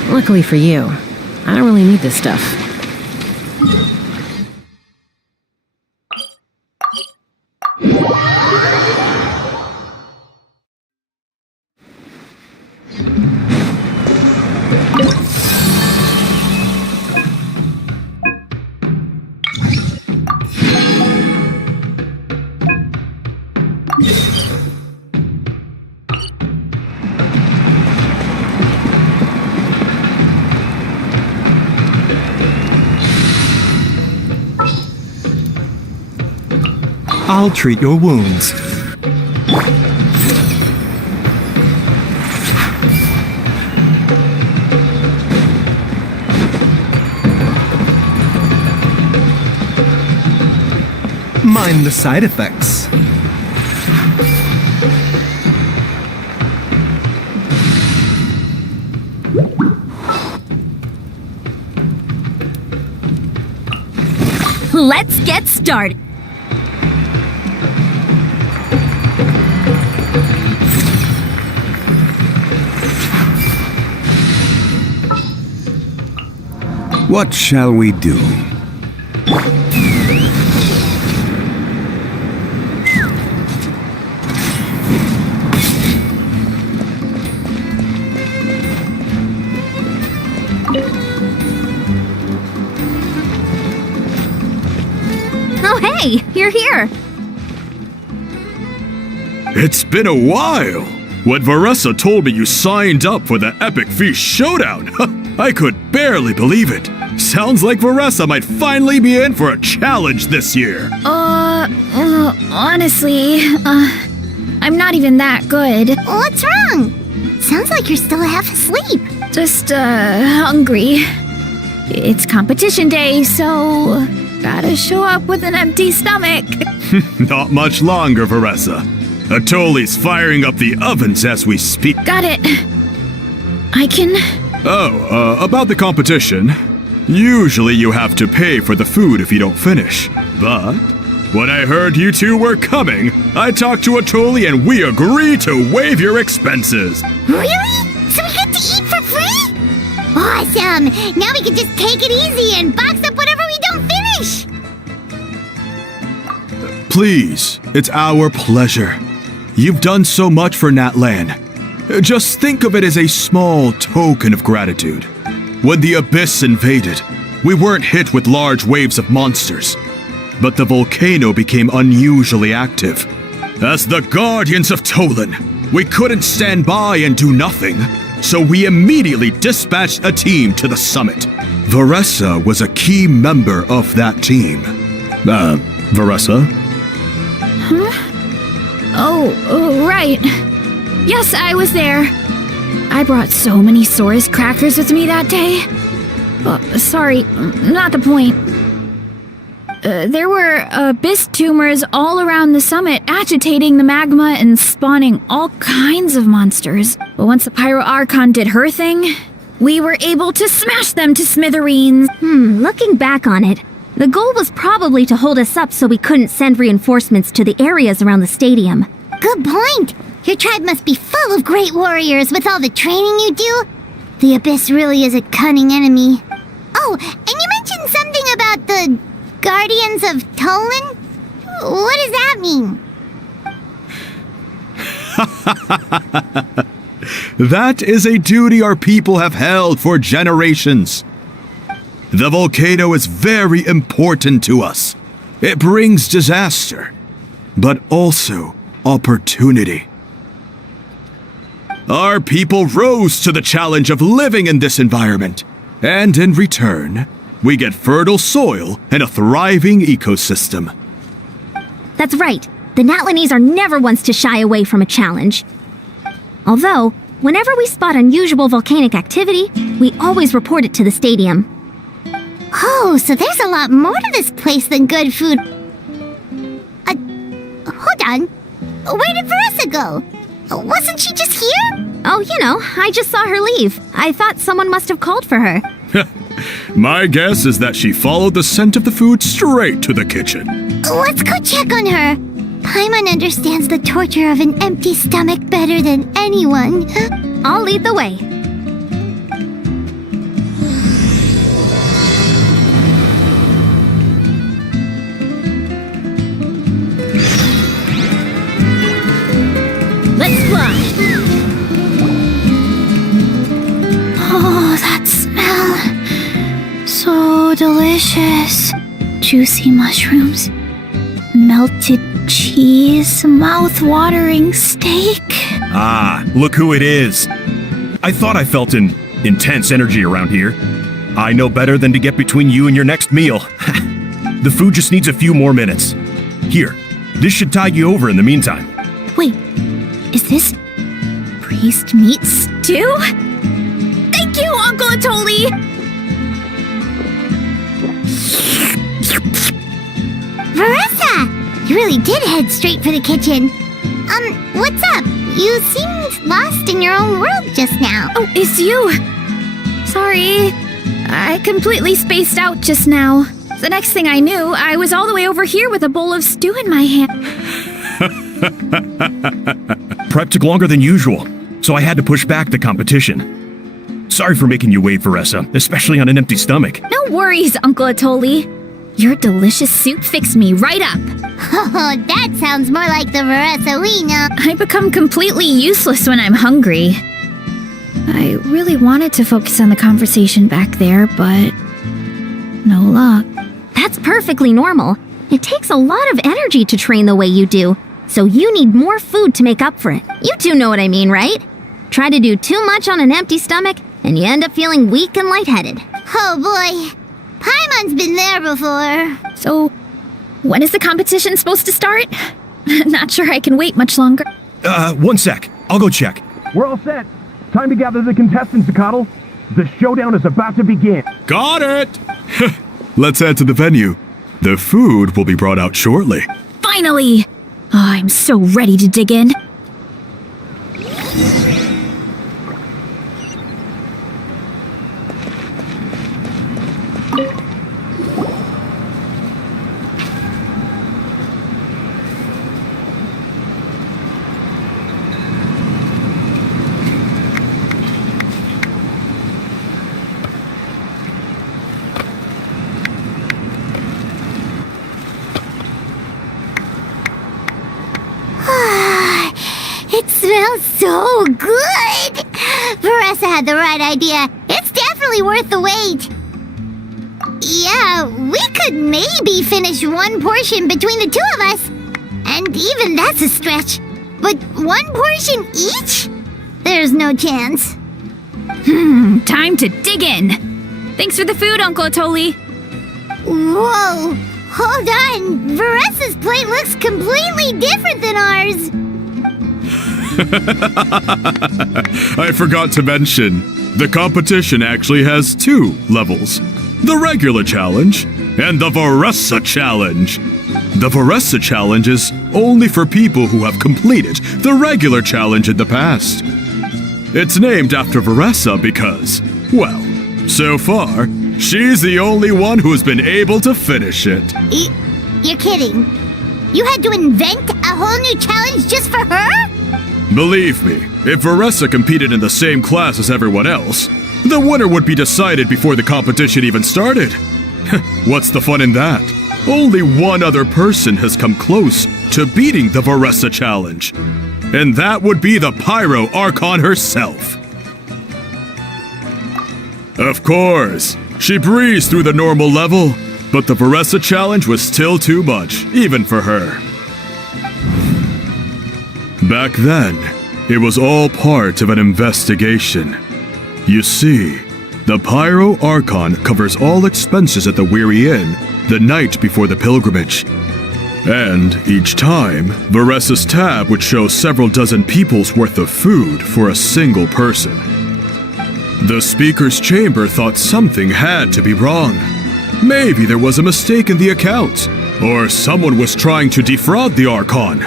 luckily for you, I don't really need this stuff. I'll treat your wounds. Mind the side effects. Let's get started. What shall we do? Oh, hey, you're here. It's been a while. When Veressa told me you signed up for the Epic Feast Showdown, I could barely believe it. Sounds like Veressa might finally be in for a challenge this year. Honestly, I'm not even that good. What's wrong? Sounds like you're still half asleep. Just, hungry. It's competition day, so gotta show up with an empty stomach. Not much longer, Veressa. Atoli's firing up the ovens as we speak. Got it. I can... About the competition. Usually you have to pay for the food if you don't finish. But when I heard you two were coming, I talked to Atoli and we agreed to waive your expenses. Really? So we get to eat for free? Awesome! Now we can just take it easy and box up whatever we don't finish! Please, it's our pleasure. You've done so much for Natlan. Just think of it as a small token of gratitude. When the Abyss invaded, we weren't hit with large waves of monsters, but the volcano became unusually active. As the Guardians of Tolan, we couldn't stand by and do nothing, so we immediately dispatched a team to the summit. Veressa was a key member of that team. Veressa? Oh, right. Yes, I was there. I brought so many Saurus crackers with me that day. Sorry, not the point. There were abyss tumors all around the summit, agitating the magma and spawning all kinds of monsters. But once the Pyro Archon did her thing, we were able to smash them to smithereens. Looking back on it, the goal was probably to hold us up so we couldn't send reinforcements to the areas around the stadium. Good point. Your tribe must be full of great warriors with all the training you do. The Abyss really is a cunning enemy. Oh, and you mentioned something about the Guardians of Tolan? What does that mean? That is a duty our people have held for generations. The volcano is very important to us. It brings disaster, but also opportunity. Our people rose to the challenge of living in this environment, and in return, we get fertile soil and a thriving ecosystem. That's right. The Natlanese are never ones to shy away from a challenge. Although, whenever we spot unusual volcanic activity, we always report it to the stadium. Oh, so there's a lot more to this place than good food. Hold on. Where did Veressa go? Wasn't she just here? Oh, I just saw her leave. I thought someone must have called for her. My guess is that she followed the scent of the food straight to the kitchen. Let's go check on her. Paimon understands the torture of an empty stomach better than anyone. I'll lead the way. Let's fly. Oh, that smell. So delicious. Juicy mushrooms, melted cheese, mouth-watering steak. Ah, look who it is. I thought I felt an intense energy around here. I know better than to get between you and your next meal. The food just needs a few more minutes. Here, this should tide you over in the meantime. Wait, is this priest meat Stew? Thank you, Uncle Atoli! Veressa! You really did head straight for the kitchen. What's up? You seemed lost in your own world just now. Oh, it's you! Sorry. I completely spaced out just now. The next thing I knew, I was all the way over here with a bowl of stew in my hand. Prep took longer than usual, so I had to push back the competition. Sorry for making you wait, Veressa, especially on an empty stomach. No worries, Uncle Atoli. Your delicious soup fixed me right up. Oh, that sounds more like the Veressa we know. I become completely useless when I'm hungry. I really wanted to focus on the conversation back there, but no luck. That's perfectly normal. It takes a lot of energy to train the way you do, so you need more food to make up for it. You two know what I mean, right? Try to do too much on an empty stomach, and you end up feeling weak and lightheaded. Oh boy, Paimon's been there before. So, when is the competition supposed to start? Not sure I can wait much longer. 1 sec. I'll go check. We're all set. Time to gather the contestants, Zacatl. The showdown is about to begin. Got it! Let's head to the venue. The food will be brought out shortly. Finally! Oh, I'm so ready to dig in. It smells so good! Veressa had the right idea. It's definitely worth the wait. Yeah, we could maybe finish one portion between the two of us. And even that's a stretch. But one portion each? There's no chance. Time to dig in. Thanks for the food, Uncle Atoli. Whoa! Hold on! Veressa's plate looks completely different than ours! I forgot to mention, the competition actually has 2 levels. The regular challenge and the Veressa challenge. The Veressa challenge is only for people who have completed the regular challenge in the past. It's named after Veressa because, well, so far, she's the only one who's been able to finish it. You're kidding. You had to invent a whole new challenge just for her? Believe me, if Veressa competed in the same class as everyone else, the winner would be decided before the competition even started. What's the fun in that? Only one other person has come close to beating the Veressa challenge, and that would be the Pyro Archon herself. Of course, she breezed through the normal level, but the Veressa challenge was still too much, even for her. Back then, it was all part of an investigation. You see, the Pyro Archon covers all expenses at the Weary Inn the night before the pilgrimage. And each time, Veressa's tab would show several dozen people's worth of food for a single person. The speaker's chamber thought something had to be wrong. Maybe there was a mistake in the account, or someone was trying to defraud the Archon.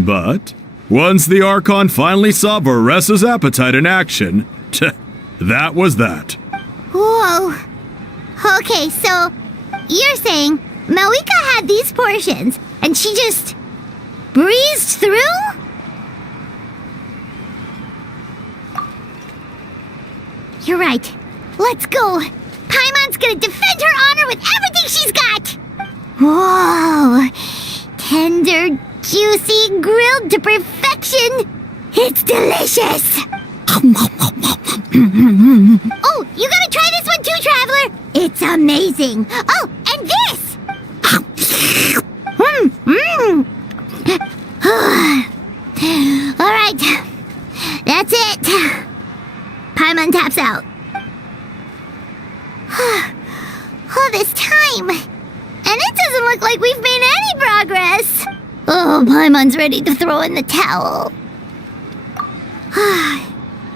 But once the Archon finally saw Veressa's appetite in action, that was that. Whoa. Okay, so you're saying Malika had these portions and she just breezed through? You're right. Let's go. Paimon's gonna defend her honor with everything she's got. Whoa. Tender, juicy, grilled to perfection. It's delicious. Oh, you gotta try this one too, Traveler. It's amazing. Oh, and this. All right. That's it. Paimon taps out. All this time. And it doesn't look like we've made any progress. Oh, Paimon's ready to throw in the towel.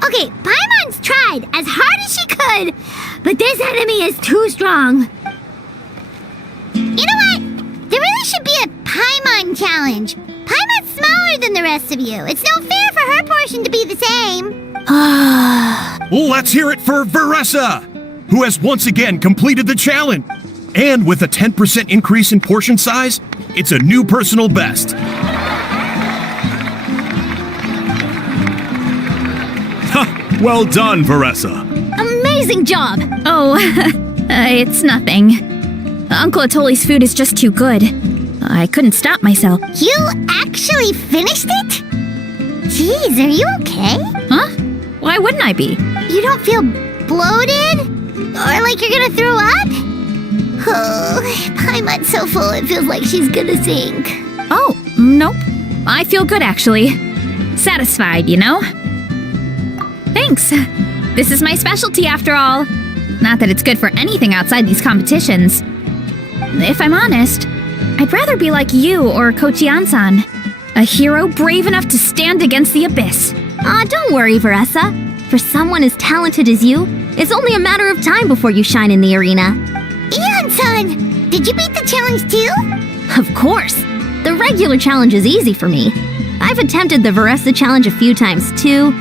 Okay, Paimon's tried as hard as she could, but this enemy is too strong. You know what? There really should be a Paimon challenge. Paimon's smaller than the rest of you. It's no fair for her portion to be the same. Let's hear it for Veressa, who has once again completed the challenge. And with a 10% increase in portion size, it's a new personal best. Well done, Veressa. Amazing job! Oh, it's nothing. Uncle Atoli's food is just too good. I couldn't stop myself. You actually finished it? Jeez, are you okay? Huh? Why wouldn't I be? You don't feel bloated? Or like you're gonna throw up? Oh, Paimon's so full it feels like she's gonna sink. Oh, nope. I feel good, actually. Satisfied, you know? Thanks. This is my specialty, after all. Not that it's good for anything outside these competitions. If I'm honest, I'd rather be like you or Coach Iansan. A hero brave enough to stand against the abyss. Don't worry, Veressa. For someone as talented as you, it's only a matter of time before you shine in the arena. Iansan, did you beat the challenge too? Of course. The regular challenge is easy for me. I've attempted the Veressa challenge a few times too,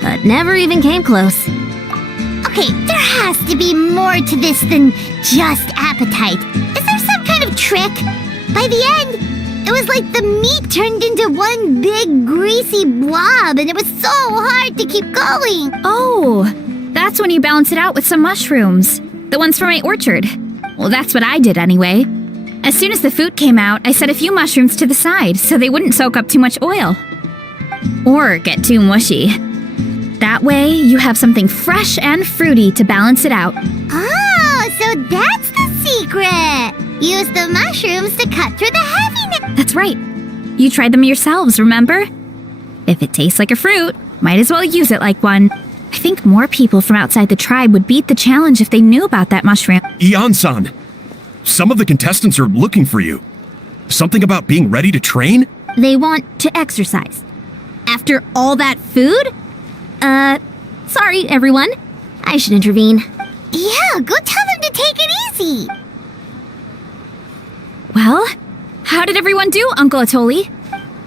but never even came close. Okay, there has to be more to this than just appetite. Is there some kind of trick? By the end, it was like the meat turned into one big greasy blob and it was so hard to keep going. Oh, that's when you balance it out with some mushrooms. The ones from my orchard. Well, that's what I did anyway. As soon as the food came out, I set a few mushrooms to the side so they wouldn't soak up too much oil. or get too mushy. That way, you have something fresh and fruity to balance it out. Oh, so that's the secret! Use the mushrooms to cut through the heaviness. That's right. You tried them yourselves, remember? If it tastes like a fruit, might as well use it like one. I think more people from outside the tribe would beat the challenge if they knew about that mushroom. Iansan, some of the contestants are looking for you. Something about being ready to train? They want to exercise. After all that food? Sorry, everyone. I should intervene. Yeah, go tell them to take it easy. Well, how did everyone do, Uncle Atoli?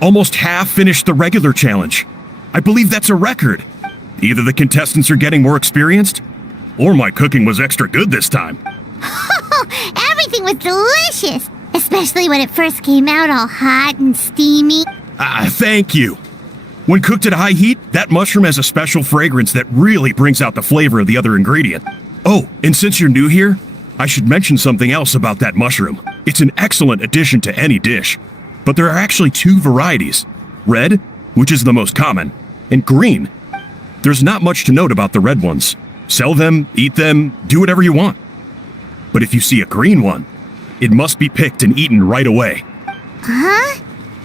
Almost half finished the regular challenge. I believe that's a record. Either the contestants are getting more experienced, or my cooking was extra good this time. Everything was delicious, especially when it first came out all hot and steamy. Thank you. When cooked at high heat, that mushroom has a special fragrance that really brings out the flavor of the other ingredient. Oh, and since you're new here, I should mention something else about that mushroom. It's an excellent addition to any dish. But there are actually two varieties. Red, which is the most common, and green. There's not much to note about the red ones. Sell them, eat them, do whatever you want. But if you see a green one, it must be picked and eaten right away. Huh?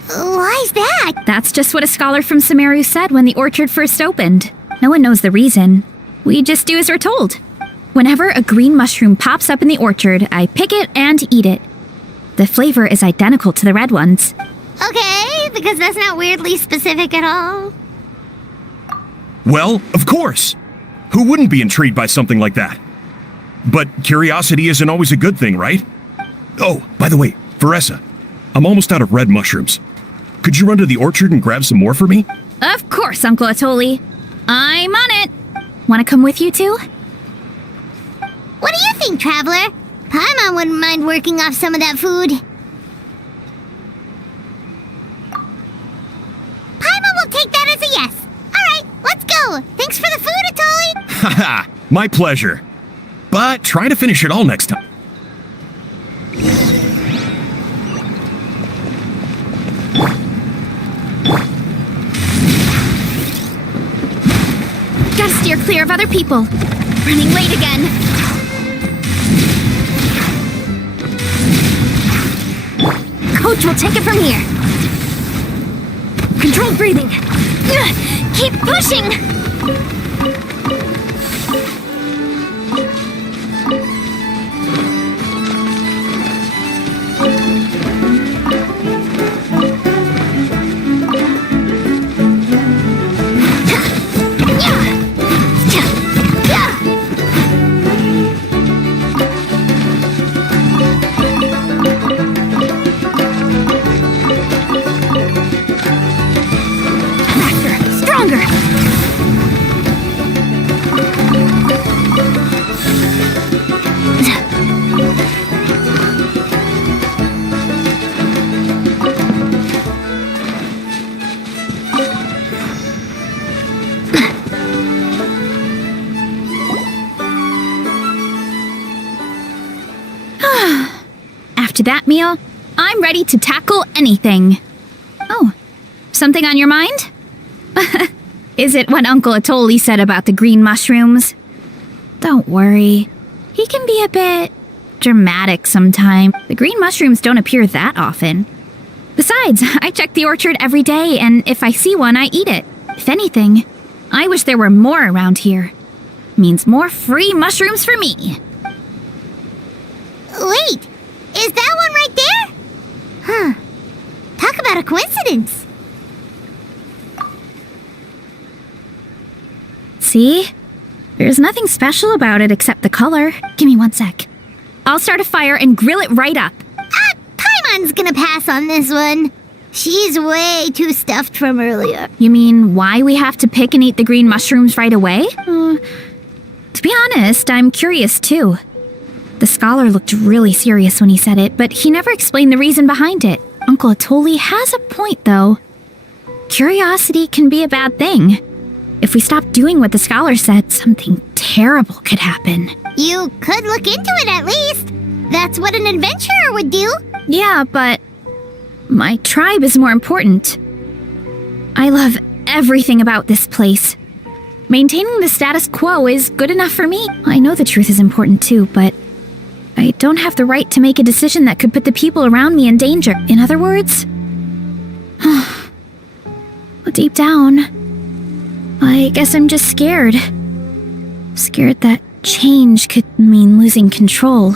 Why's that? That's just what a scholar from Sumeru said when the orchard first opened. No one knows the reason. We just do as we're told. Whenever a green mushroom pops up in the orchard, I pick it and eat it. The flavor is identical to the red ones. Okay, because that's not weirdly specific at all. Well, of course. Who wouldn't be intrigued by something like that? But curiosity isn't always a good thing, right? Oh, by the way, Veressa, I'm almost out of red mushrooms. Could you run to the orchard and grab some more for me? Of course, Uncle Atoli. I'm on it. Want to come with you too? What do you think, Traveler? Paimon wouldn't mind working off some of that food. Paimon will take that as a yes. Alright, let's go. Thanks for the food, Atoli. Haha, my pleasure. But try to finish it all next time. Gotta steer clear of other people. Running late again. Coach will take it from here. Controlled breathing. Keep pushing! After that meal, I'm ready to tackle anything. Oh, something on your mind? Is it what Uncle Atoli said about the green mushrooms? Don't worry. He can be a bit dramatic sometimes. The green mushrooms don't appear that often. Besides, I check the orchard every day, and if I see one, I eat it. If anything, I wish there were more around here. Means more free mushrooms for me. Wait, is that one right there? Huh. Talk about a coincidence. See? There's nothing special about it except the color. Give me 1 sec. I'll start a fire and grill it right up. Paimon's gonna pass on this one. She's way too stuffed from earlier. You mean why we have to pick and eat the green mushrooms right away? To be honest, I'm curious too. The scholar looked really serious when he said it, but he never explained the reason behind it. Uncle Atoli has a point, though. Curiosity can be a bad thing. If we stop doing what the scholar said, something terrible could happen. You could look into it at least. That's what an adventurer would do. Yeah, but my tribe is more important. I love everything about this place. Maintaining the status quo is good enough for me. I know the truth is important too, but I don't have the right to make a decision that could put the people around me in danger. In other words, deep down, I guess I'm just scared. Scared that change could mean losing control.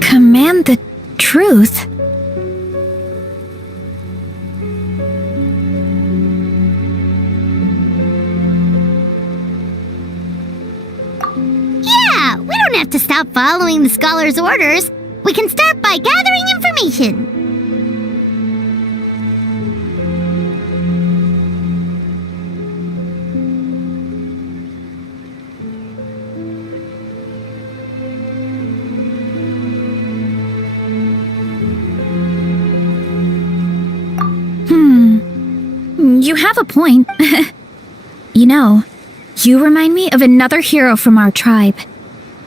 Command the truth? Yeah, we don't have to stop following the scholar's orders. We can start by gathering information. You have a point. You know, you remind me of another hero from our tribe.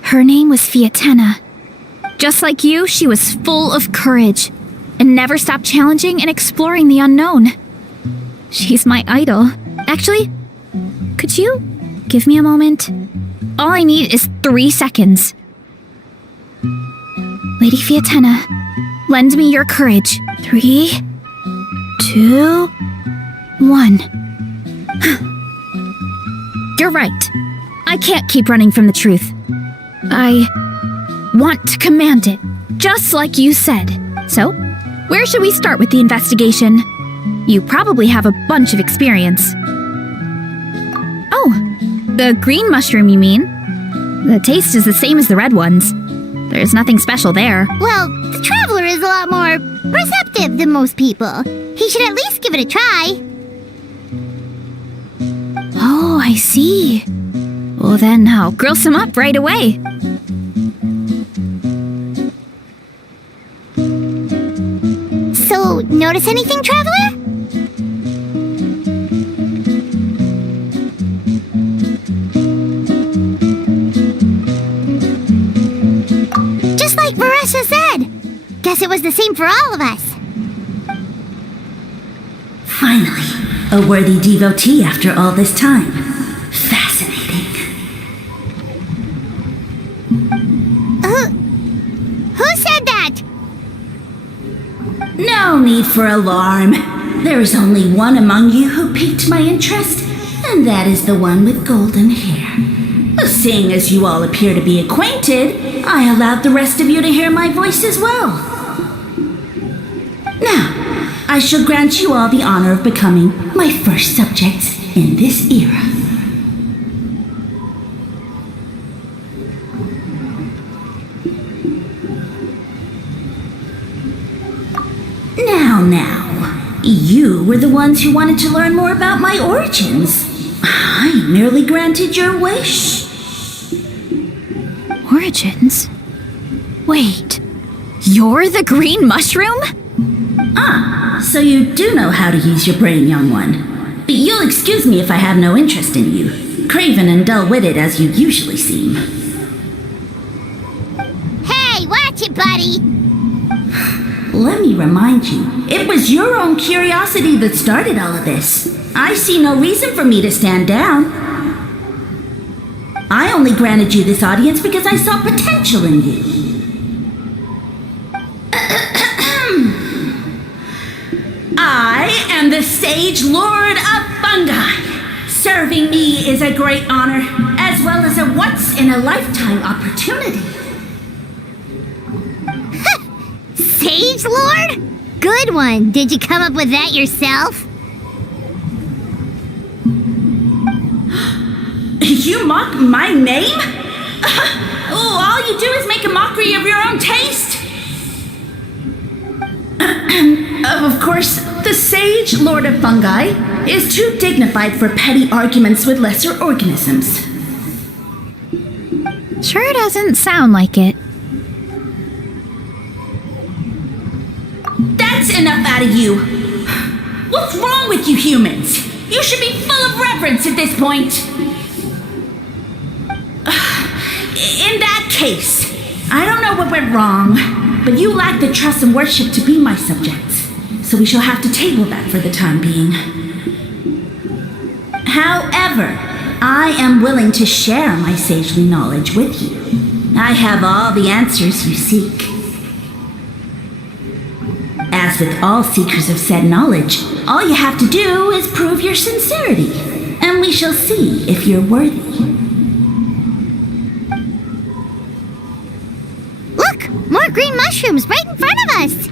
Her name was Fiatena. Just like you, she was full of courage and never stopped challenging and exploring the unknown. She's my idol. Actually, could you give me a moment? All I need is 3 seconds. Lady Fiatena, lend me your courage. 3, 2, 1. You're right. I can't keep running from the truth. I want to command it, just like you said. So, where should we start with the investigation? You probably have a bunch of experience. Oh, the green mushroom, you mean? The taste is the same as the red ones. There's nothing special there. Well, the traveler is a lot more receptive than most people. He should at least give it a try. Oh, I see. Well then, I'll grill some up right away. So, notice anything, traveler? Just like Varessa said. Guess it was the same for all of us. Finally, a worthy devotee after all this time. Fascinating. Who said that? No need for alarm. There is only one among you who piqued my interest, and that is the one with golden hair. Seeing as you all appear to be acquainted, I allowed the rest of you to hear my voice as well. Now, I shall grant you all the honor of becoming my first subjects in this era. Now, you were the ones who wanted to learn more about my origins. I merely granted your wish. Origins? Wait, you're the green mushroom? So you do know how to use your brain, young one. But you'll excuse me if I have no interest in you, craven and dull-witted as you usually seem. Hey, watch it, buddy! Let me remind you, it was your own curiosity that started all of this. I see no reason for me to stand down. I only granted you this audience because I saw potential in you. I am the Sage Lord of Fungi. Serving me is a great honor, as well as a once-in-a-lifetime opportunity. Sage Lord? Good one. Did you come up with that yourself? You mock my name? Oh, all you do is make a mockery of your own taste. Of course, the Sage Lord of Fungi is too dignified for petty arguments with lesser organisms. Sure doesn't sound like it. That's enough out of you. What's wrong with you humans? You should be full of reverence at this point. In that case, I don't know what went wrong, but you lack the trust and worship to be my subjects, so we shall have to table that for the time being. However, I am willing to share my sagely knowledge with you. I have all the answers you seek. As with all seekers of said knowledge, all you have to do is prove your sincerity, and we shall see if you're worthy. Look! More green mushrooms right in front of us!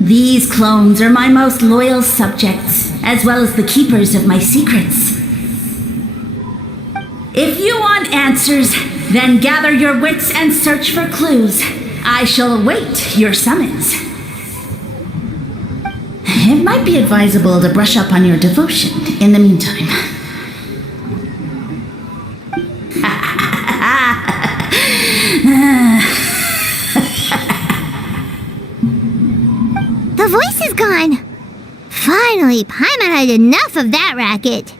These clones are my most loyal subjects, as well as the keepers of my secrets. If you want answers, then gather your wits and search for clues. I shall await your summons. It might be advisable to brush up on your devotion in the meantime. The voice is gone. Finally, Paimon had enough of that racket.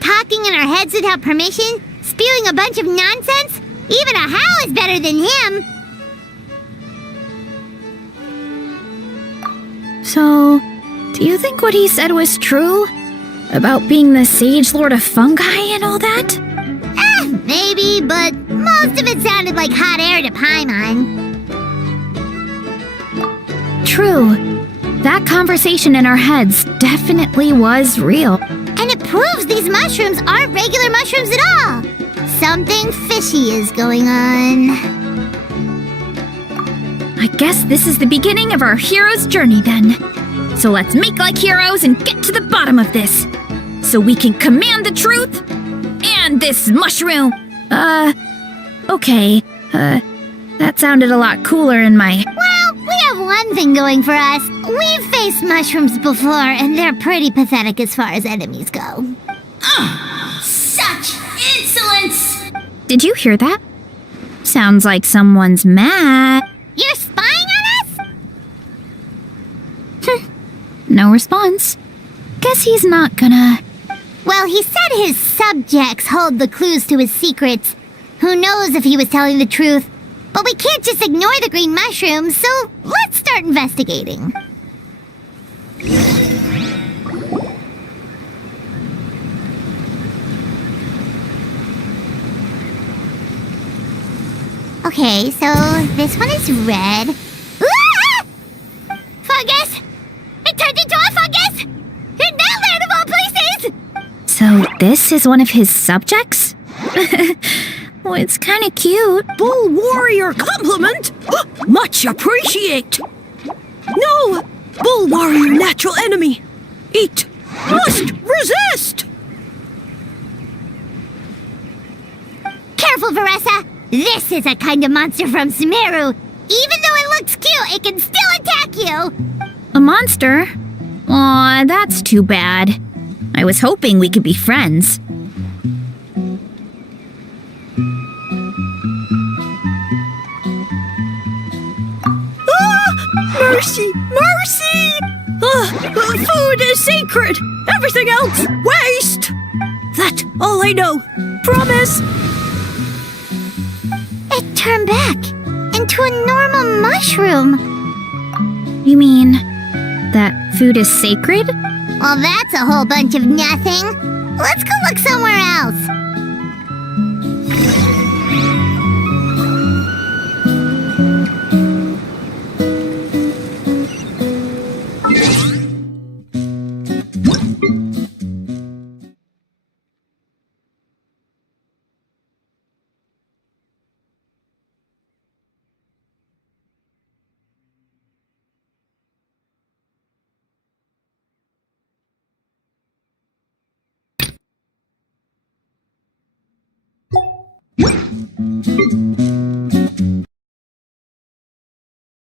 Talking in our heads without permission, spewing a bunch of nonsense. Even a How is better than him. So, do you think what he said was true? About being the Sage Lord of Fungi and all that? Maybe, but most of it sounded like hot air to Paimon. True. That conversation in our heads definitely was real. And it proves these mushrooms aren't regular mushrooms at all. Something fishy is going on. I guess this is the beginning of our hero's journey then. So let's make like heroes and get to the bottom of this. So we can command the truth and this mushroom. Okay. That sounded a lot cooler in my... Well, we have one thing going for us. We've faced mushrooms before, and they're pretty pathetic as far as enemies go. Such insolence! Did you hear that? Sounds like someone's mad. You're spying on us? No response. Guess he's not gonna... Well, he said his subjects hold the clues to his secrets. Who knows if he was telling the truth? But we can't just ignore the green mushrooms, so let's start investigating. Okay, so this one is red. Ah! Fungus! It turned into a fungus! In that land of all places! So this is one of his subjects? Well, it's kind of cute. Bull warrior compliment? Much appreciate. No! Bull warrior natural enemy. Eat. Must resist! Careful, Veressa! This is a kind of monster from Sumeru. Even though it looks cute, it can still attack you! A monster? Aw, that's too bad. I was hoping we could be friends. Mercy! Mercy! Food is sacred! Everything else, waste! That's all I know. Promise! It turned back into a normal mushroom. You mean that food is sacred? Well, that's a whole bunch of nothing. Let's go look somewhere else. Bye!